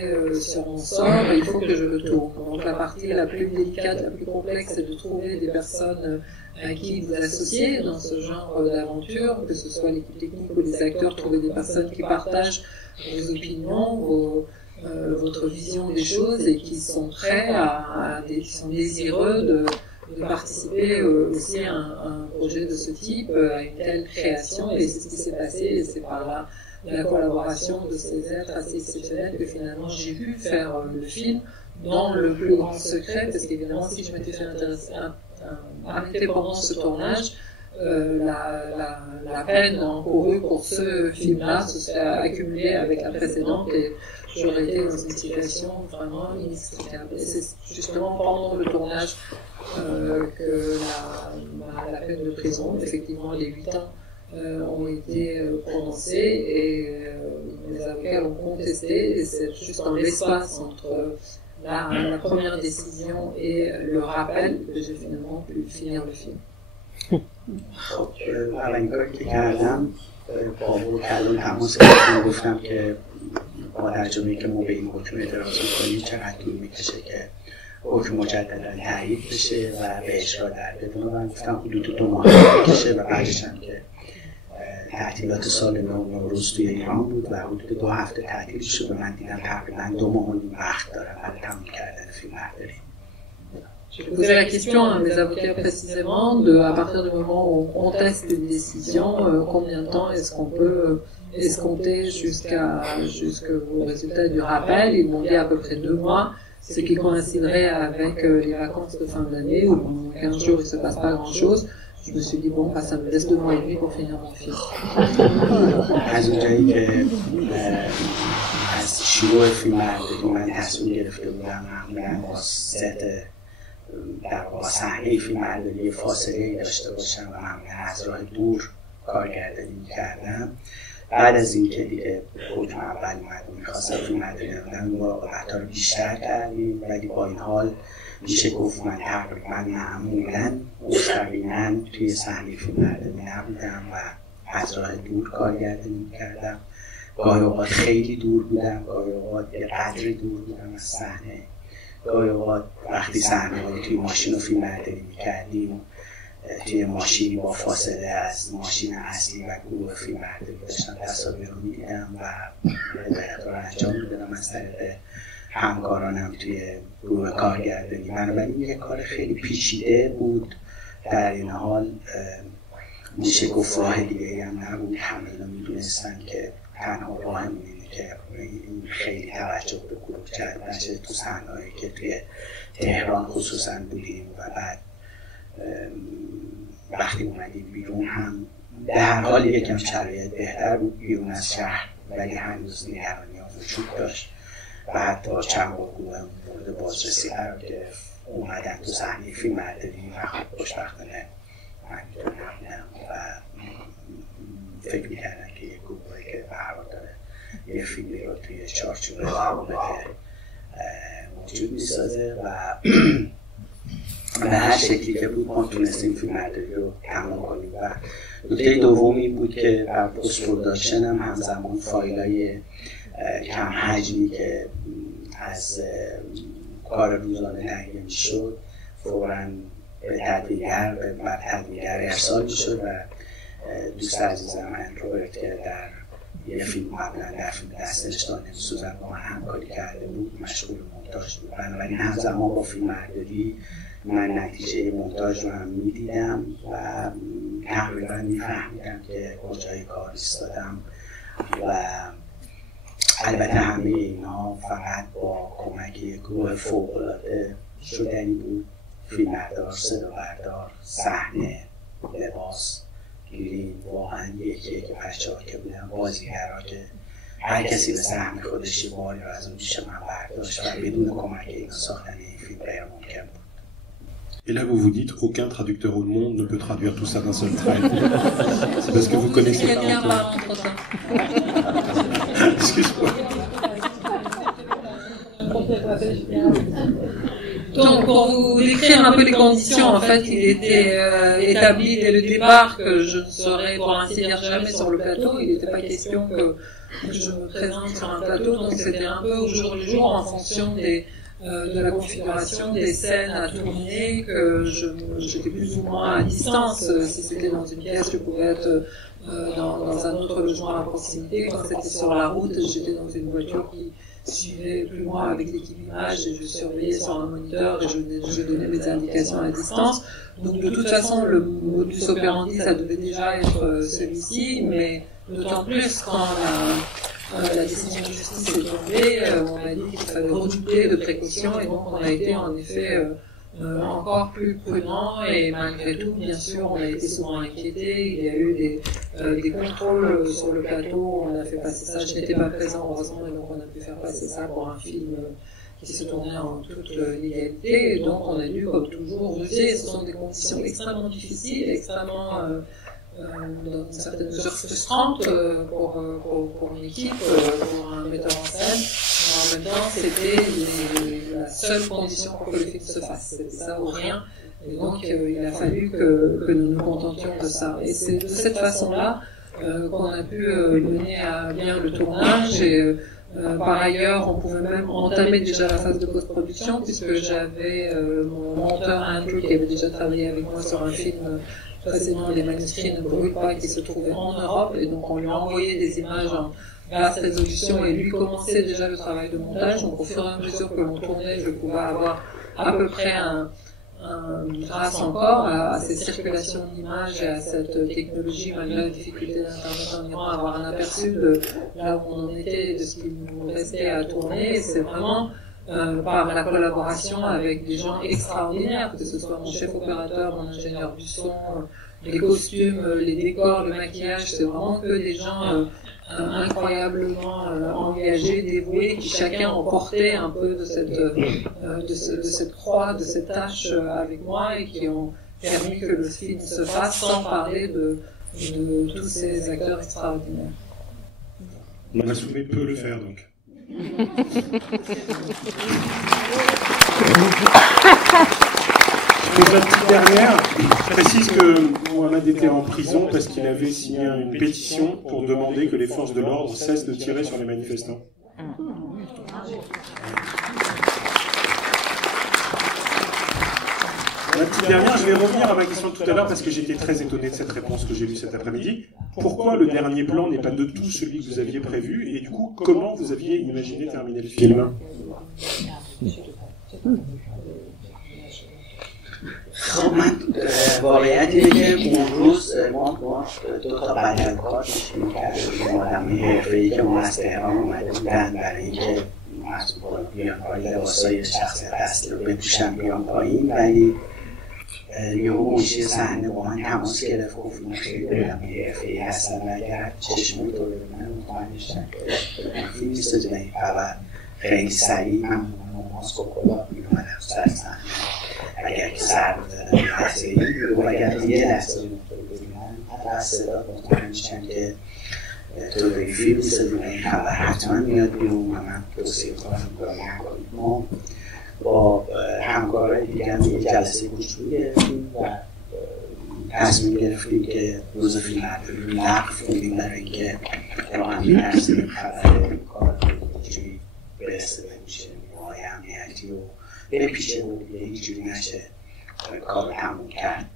sur mon sort, il faut que je le tourne. Donc la partie la plus délicate, la plus complexe, c'est de trouver des personnes à qui vous associez dans ce genre d'aventure, que ce soit l'équipe technique ou les acteurs, trouver des personnes qui partagent vos opinions, votre vision des choses et qui sont prêts qui sont désireux de participer aussi à un projet de ce type, à une telle création, et c'est ce qui s'est passé, et c'est par là la collaboration de ces êtres assez exceptionnels que finalement j'ai pu faire le film dans le plus grand secret, parce qu'évidemment si je m'étais fait arrêter pendant ce tournage, la peine encourue pour ce film-là se serait accumulée avec la précédente et j'aurais été dans une situation vraiment inextricable. Et c'est justement pendant le tournage que la peine de prison, effectivement les 8 ans, ont été prononcés et les avocats l'ont contesté, et c'est juste dans l'espace entre la première décision et le rappel que j'ai finalement pu finir le film. خب اولین کاری که کردم با وکلا تماس گرفتم، گفتم که با ترجمه‌ای که ما به این حکم اعتراض می‌کنیم چقدر طول می‌کشه که حکم مجددا تایید بشه و به اجرا در بدون. من گفتم حدود 2 ماه می‌کشه و بعدش هم که تعطیلات سال نوروز توی ایران بود و حدود 2 هفته تعطیل شد و من دیدم تقریبا 2 ماه و نیم وقت دارم برای تموم کردن فیلم برداری. J'ai posé la question à mes avocats précisément à partir du moment où on conteste une décision, combien de temps est-ce qu'on peut escompter jusqu'au résultat du rappel. Ils m'ont dit à peu près 2 mois, ce qui coïnciderait avec les vacances de fin d'année où pendant 15 jours il ne se passe pas grand-chose. Je me suis dit bon, ça me laisse 2 mois et demi pour finir mon film. از اونجایی که از شروع فیلم برداری من تصمیم گرفته بودم معمولا با ست در واقع صحنه فیلم برداری فاصله‌ای داشته باشم و معمولا از راه دور کارگردانی می‌کردم. بعد از اینکه دیگه حکم اول اومد و می‌خواستم فیلم برداری کنم مراقبت‌ها رو بیشتر کردیم، ولی با این حال میشه گفت من تقریبا معمولا مستقیما توی صحنه فیلم برداری نبودم و از راه دور کارگردانی می‌کردم. گاهی اوقات خیلی دور بودم، گاهی اوقات یه قدری دور بودم از صحنه. گاهی اوقات وقتی صحنه‌های توی ماشین رو فیلم برداری می‌کردیم، توی ماشینی با فاصله از ماشین اصلی و گروه فیلم برداری داشتم تصاویر رو می‌دیدم و هدایت‌ها رو انجام می‌دادم از طریق همکارانم توی گروه کارگردانی. بنابراین یه کار خیلی پیچیده بود. در این حال میشه گفت راه دیگه‌ای هم نبود. همه اینا می‌دونستن که تنها راهمون اینه که خیلی توجه به گروه کرد نشه تو صحنه‌هایی که توی تهران خصوصا بودیم و بعد وقتی اومدیم بیرون هم به هر حال یکم شرایط بهتر بود بیرون از شهر، ولی هنوز نگرانی ها وجود داشت و حتی چند بار گروه مورد بازرسی قرار گرفت، اومدن تو صحنه فیلم برداری و خب خوشبختانه من اینطور نبودم و فکر میکردن که یک گروهی که قرار داره یه فیلمی رو توی چارچوب رابطه موجود میسازه و به هر شکلی که بود ما تونستیم فیلم برداری رو تمام کنیم. و نکته دومی بود که در پست پروداکشن هم همزمان فایلای کم حجمی که از کار روزانه تهیه میشد فوراً به تدوینگر ارسال میشد و دوست عزیزم من روبرت که در یه فیلم قبلا در فیلم دستش دانه سوزن با من همکاری کرده بود، مشغول مونتاژ بود. بنابراین همزمان با فیلم برداری من نتیجه مونتاژ رو هم میدیدم و تقریبا میفهمیدم که کجای کار ایستادم و البته همه اینا فقط با کمک یک گروه فوق‌العاده شدنی بود. فیلمبردار، صدابردار، صحنه، لباس، گیریم، واقعا یکی که بچه‌ها که بودن، بازیگرها که هر کسی به سهم خودش یه باری رو از اون پیش من برداشت و بدون کمک اینا ساختن این فیلم غیر ممکن بود. Et là, vous vous dites, aucun traducteur au monde ne peut traduire tout ça d'un seul trait. C'est parce que vous connaissez pas l'auteur. Excuse-moi. Donc, pour vous décrire un peu les conditions, en fait, il était établi dès le départ que je ne serais, pour ainsi dire, jamais sur le plateau. Il n'était pas question que je me présente sur un plateau, donc c'était un peu au jour le jour, en fonction de la configuration des scènes à tourner, que j'étais plus ou moins à distance. Si c'était dans une pièce, je pouvais être dans un autre logement à proximité. Quand c'était sur la route, j'étais dans une voiture qui suivais plus ou moins avec l'équipe image et je surveillais sur un moniteur et je donnais des indications à distance. Donc de toute façon, le modus operandi, ça devait déjà être celui-ci, mais d'autant plus quand la décision de justice est tombée, on m'a dit qu'il fallait redoubler de précautions et donc on a été en effet encore plus prudent et malgré tout, bien sûr, on a été souvent inquiétés. Il y a eu des contrôles sur le plateau, on a fait passer ça. Je n'étais pas présent heureusement et donc on a pu faire passer ça pour un film qui se tournait en toute légalité et donc on a dû, comme toujours, ruser. Ce sont des conditions extrêmement difficiles, extrêmement dans une certaine mesure frustrante pour une équipe, pour un metteur en scène. Mais en même temps, c'était la seule condition pour que le film se fasse. C'était ça ou rien. Et donc, il a fallu que nous nous contentions de ça. Et c'est de cette façon-là qu'on a pu mener à bien le tournage. Et par ailleurs, on pouvait même entamer déjà la phase de post-production, puisque j'avais mon monteur Andrew qui avait déjà travaillé avec moi sur un film précédent, Les manuscrits ne brûlent pas, qui se trouvait en Europe, et donc on lui a envoyé des images en basse résolution et lui commençait déjà le travail de montage. Donc au fur et à mesure que l'on tournait, je pouvais avoir à peu près grâce encore à ces circulations d'images et à cette technologie, malgré la difficulté d'Internet en Iran, avoir un aperçu de là où on en était et de ce qu'il nous restait à tourner. Et c'est vraiment par la collaboration avec des gens extraordinaires, que ce soit mon chef opérateur, mon ingénieur du son, les costumes, les décors, le maquillage, c'est vraiment que des gens incroyablement engagés, dévoués, qui chacun ont porté un peu de cette croix, de cette tâche avec moi et qui ont permis que le film se fasse, sans parler de tous ces acteurs extraordinaires. Massoumé peut le faire donc. Pour la petite dernière, je précise que Mohamed était en prison parce qu'il avait signé une pétition pour demander que les forces de l'ordre cessent de tirer sur les manifestants. La petite dernière, je vais revenir à ma question de tout à l'heure parce que j'étais très étonné de cette réponse que j'ai lue cet après-midi. Pourquoi le dernier plan n'est pas de tout celui que vous aviez prévu et du coup, comment vous aviez imaginé terminer le film ? خب من واقعیت اینه که اون روز ما دو تا بیانکار داشتیم که آدمای حرفه‌ای که ما از تهران اومده بودن برای اینکه بیان پایین لباسای شخصیت اصلی رو بپوشن بیان پایین، ولی یهو منشی صحنه با من تماس گرفت، گفت من خیلی آدمای حرفه‌ای هستم و اگر چشمای تو رو ببینم مطمئن بشن که فیلم نیست و این خبر خیلی سریع من ماسک و کلاه می‌اومدم سر صحنه. اگر که سر بزنم لحظه این و اگر یه لحظه این رو ببینم حتی از صدا مطمئن میشن که تو به فیلم سازی و این خبر حتما میاد بیرون و من توصیه کنم ما با همکارای دیگر یه جلسه کوچولو گرفتیم و تصمیم گرفتیم که روز فیلم برداری لغو کنیم برای اینکه واقعا می‌ترسیم این خبر کار اینجوری برسه به گوش نیروهای امنیتی و بپیچه و دیگه اینجوری نشه کار رو تموم کرد.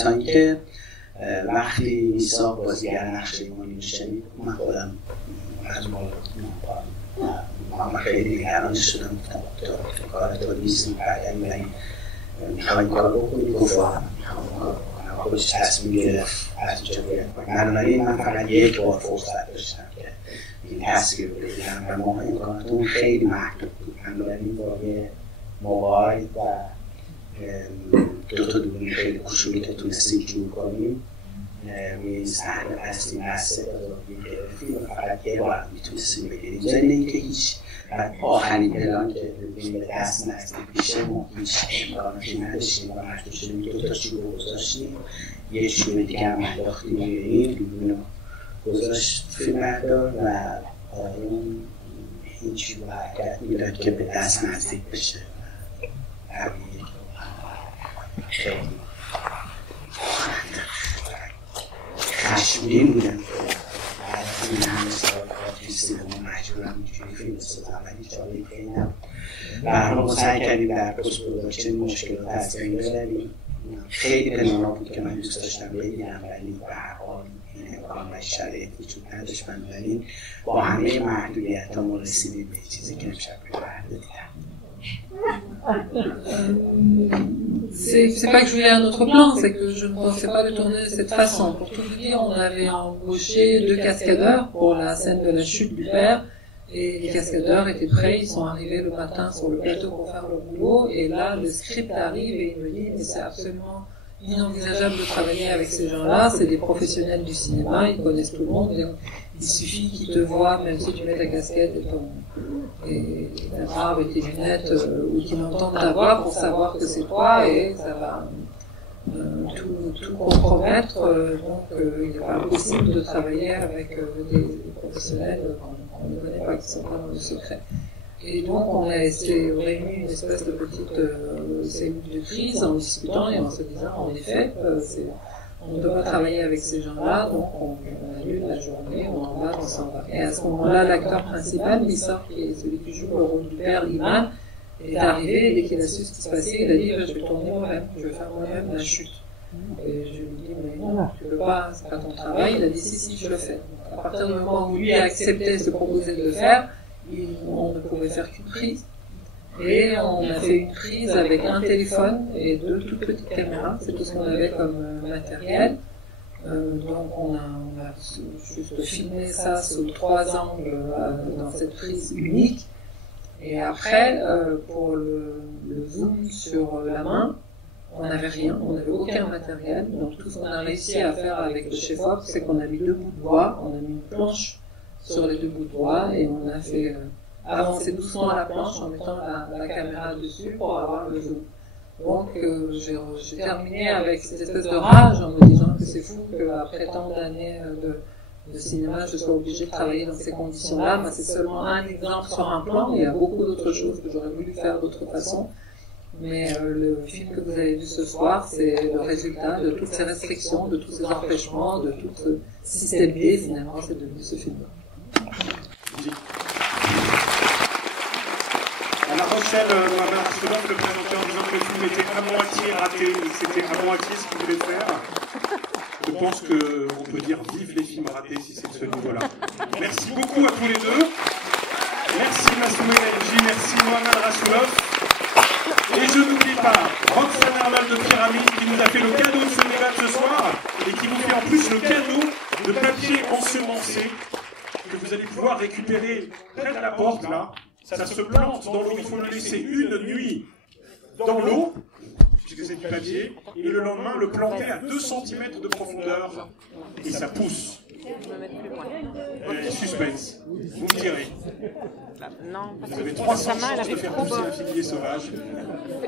تا اینکه وقتی نیسا بازیگر نقشه ایمانی رو شنید من خودم از من خیلی نگران شدم، گفتم تو کار تو نیست، میخوای کار بکنی؟ گفت میخوام کار بکنم. خودش تصمیم گرفت از اینجا باید کنیم. بنابراین من فقط یک بار فرصت داشتم که این تصویر رو بگیرم و ما امکاناتمون خیلی محدود بود. بنابراین با یه موبایل و دو تا دوربین خیلی کوچولو که تونستیم جور کنیم روی صحنه اصلی بسته بزرگی گرفتیم و فقط یه بار میتونستیم بگیریم. ضمن اینکه هیچ آخرین پلان که ببینیم به دست نزدیک میشه ما هیچ امکاناتی نداشتیم و مجبور شدیم دو تا چوب گذاشتیم، یه چوب دیگه هم انداختیم روی این دوربین رو گذاشت فیلم بردار و اون این چوب حرکت میداد که به دست نزدیک بشه. قوی خیلی خشمگین بودم از این همه سال آرتیستی رو مجبورم اینجوری فیلم بسازم ولی جالب خیلی نبود و هر سعی کردیم در پست پروداکشن مشکلات از بین ببریم خیلی پلن‌ها بود که من دوست داشتم بگیرم ولی به هر حال این امکان و شرایط وجود نداشت بنابراین با همه محدودیت‌هامون رسیدیم به چیزی که امشب به‌برد دیدم. C'est pas que je voulais un autre plan, c'est que je ne pensais pas le tourner de cette façon. Pour tout vous dire, on avait embauché 2 cascadeurs pour la scène de la chute du père, et les cascadeurs étaient prêts, ils sont arrivés le matin sur le plateau pour faire le boulot, et là, le script arrive et il me dit, mais c'est absolument inenvisageable de travailler avec ces gens-là, c'est des professionnels du cinéma, ils connaissent tout le monde, il suffit qu'ils te voient, même si tu mets ta casquette et ta barbe et tes lunettes, ou qu'ils entendent ta voix pour savoir que c'est toi, et ça va tout compromettre, donc il n'est pas possible de travailler avec des professionnels qu'on ne connaît pas, qui sont pas dans le secret. Et donc on a réuni une espèce de petite cellule de crise en discutant et en se disant en effet on ne peut pas travailler avec ces gens-là, donc on annule la journée, on en va, on s'en va. Et à ce moment-là, l'acteur principal, Lissor, qui est celui qui joue le rôle du père, Liman, est arrivé et dès qu'il a su ce qui se passait, il a dit je vais tourner moi-même, je vais faire moi-même la chute. Et je lui ai dit mais non, tu peux pas, c'est pas ton travail. Il a dit si, je le fais. Donc, à partir du moment où lui a accepté, se proposait de le faire, on ne pouvait faire qu'une prise. Et on a fait une prise avec un téléphone et 2 toutes petites caméras, c'est tout ce qu'on avait comme matériel. Donc on a juste filmé ça sous 3 angles dans cette prise unique. Et après, pour le zoom sur la main, on n'avait rien, on n'avait aucun matériel. Donc tout ce qu'on a réussi à faire avec le chef-op, c'est qu'on a mis 2 bouts de bois, on a mis une planche sur les 2 bouts de bois et on a fait avancer doucement la planche en mettant la caméra dessus pour avoir le zoom. Donc j'ai terminé avec cette espèce de rage en me disant que c'est fou qu'après tant d'années de cinéma je sois obligée de travailler dans ces conditions-là. Mais c'est seulement un exemple sur un plan, il y a beaucoup d'autres choses que j'aurais voulu faire d'autre façon. Mais le film que vous avez vu ce soir, c'est le résultat de toutes ces restrictions, de tous ces empêchements, de tout ce système B, finalement, c'est devenu ce film. À La Rochelle, Mohamed Rassoulov le présentait en disant que le film était à moitié raté, c'était à moitié ce qu'il voulait faire. Je pense qu'on peut dire vive les films ratés si c'est de ce niveau-là. Merci beaucoup à tous les deux. Merci Massoumé Elji, merci Mohamed Rassoulov. Et je n'oublie pas Roxane Arnold de Pyramide qui nous a fait le cadeau de ce débat de ce soir et qui vous fait en plus le cadeau de papier ensemencé que vous allez pouvoir récupérer près de la porte là. Ça se plante dans l'eau, il faut le laisser une nuit dans l'eau, puisque c'est du papier, et le lendemain le planter à 2 cm de profondeur, et ça pousse. Suspense, vous me direz. Vous avez 300 chances de faire pousser un figuier sauvage.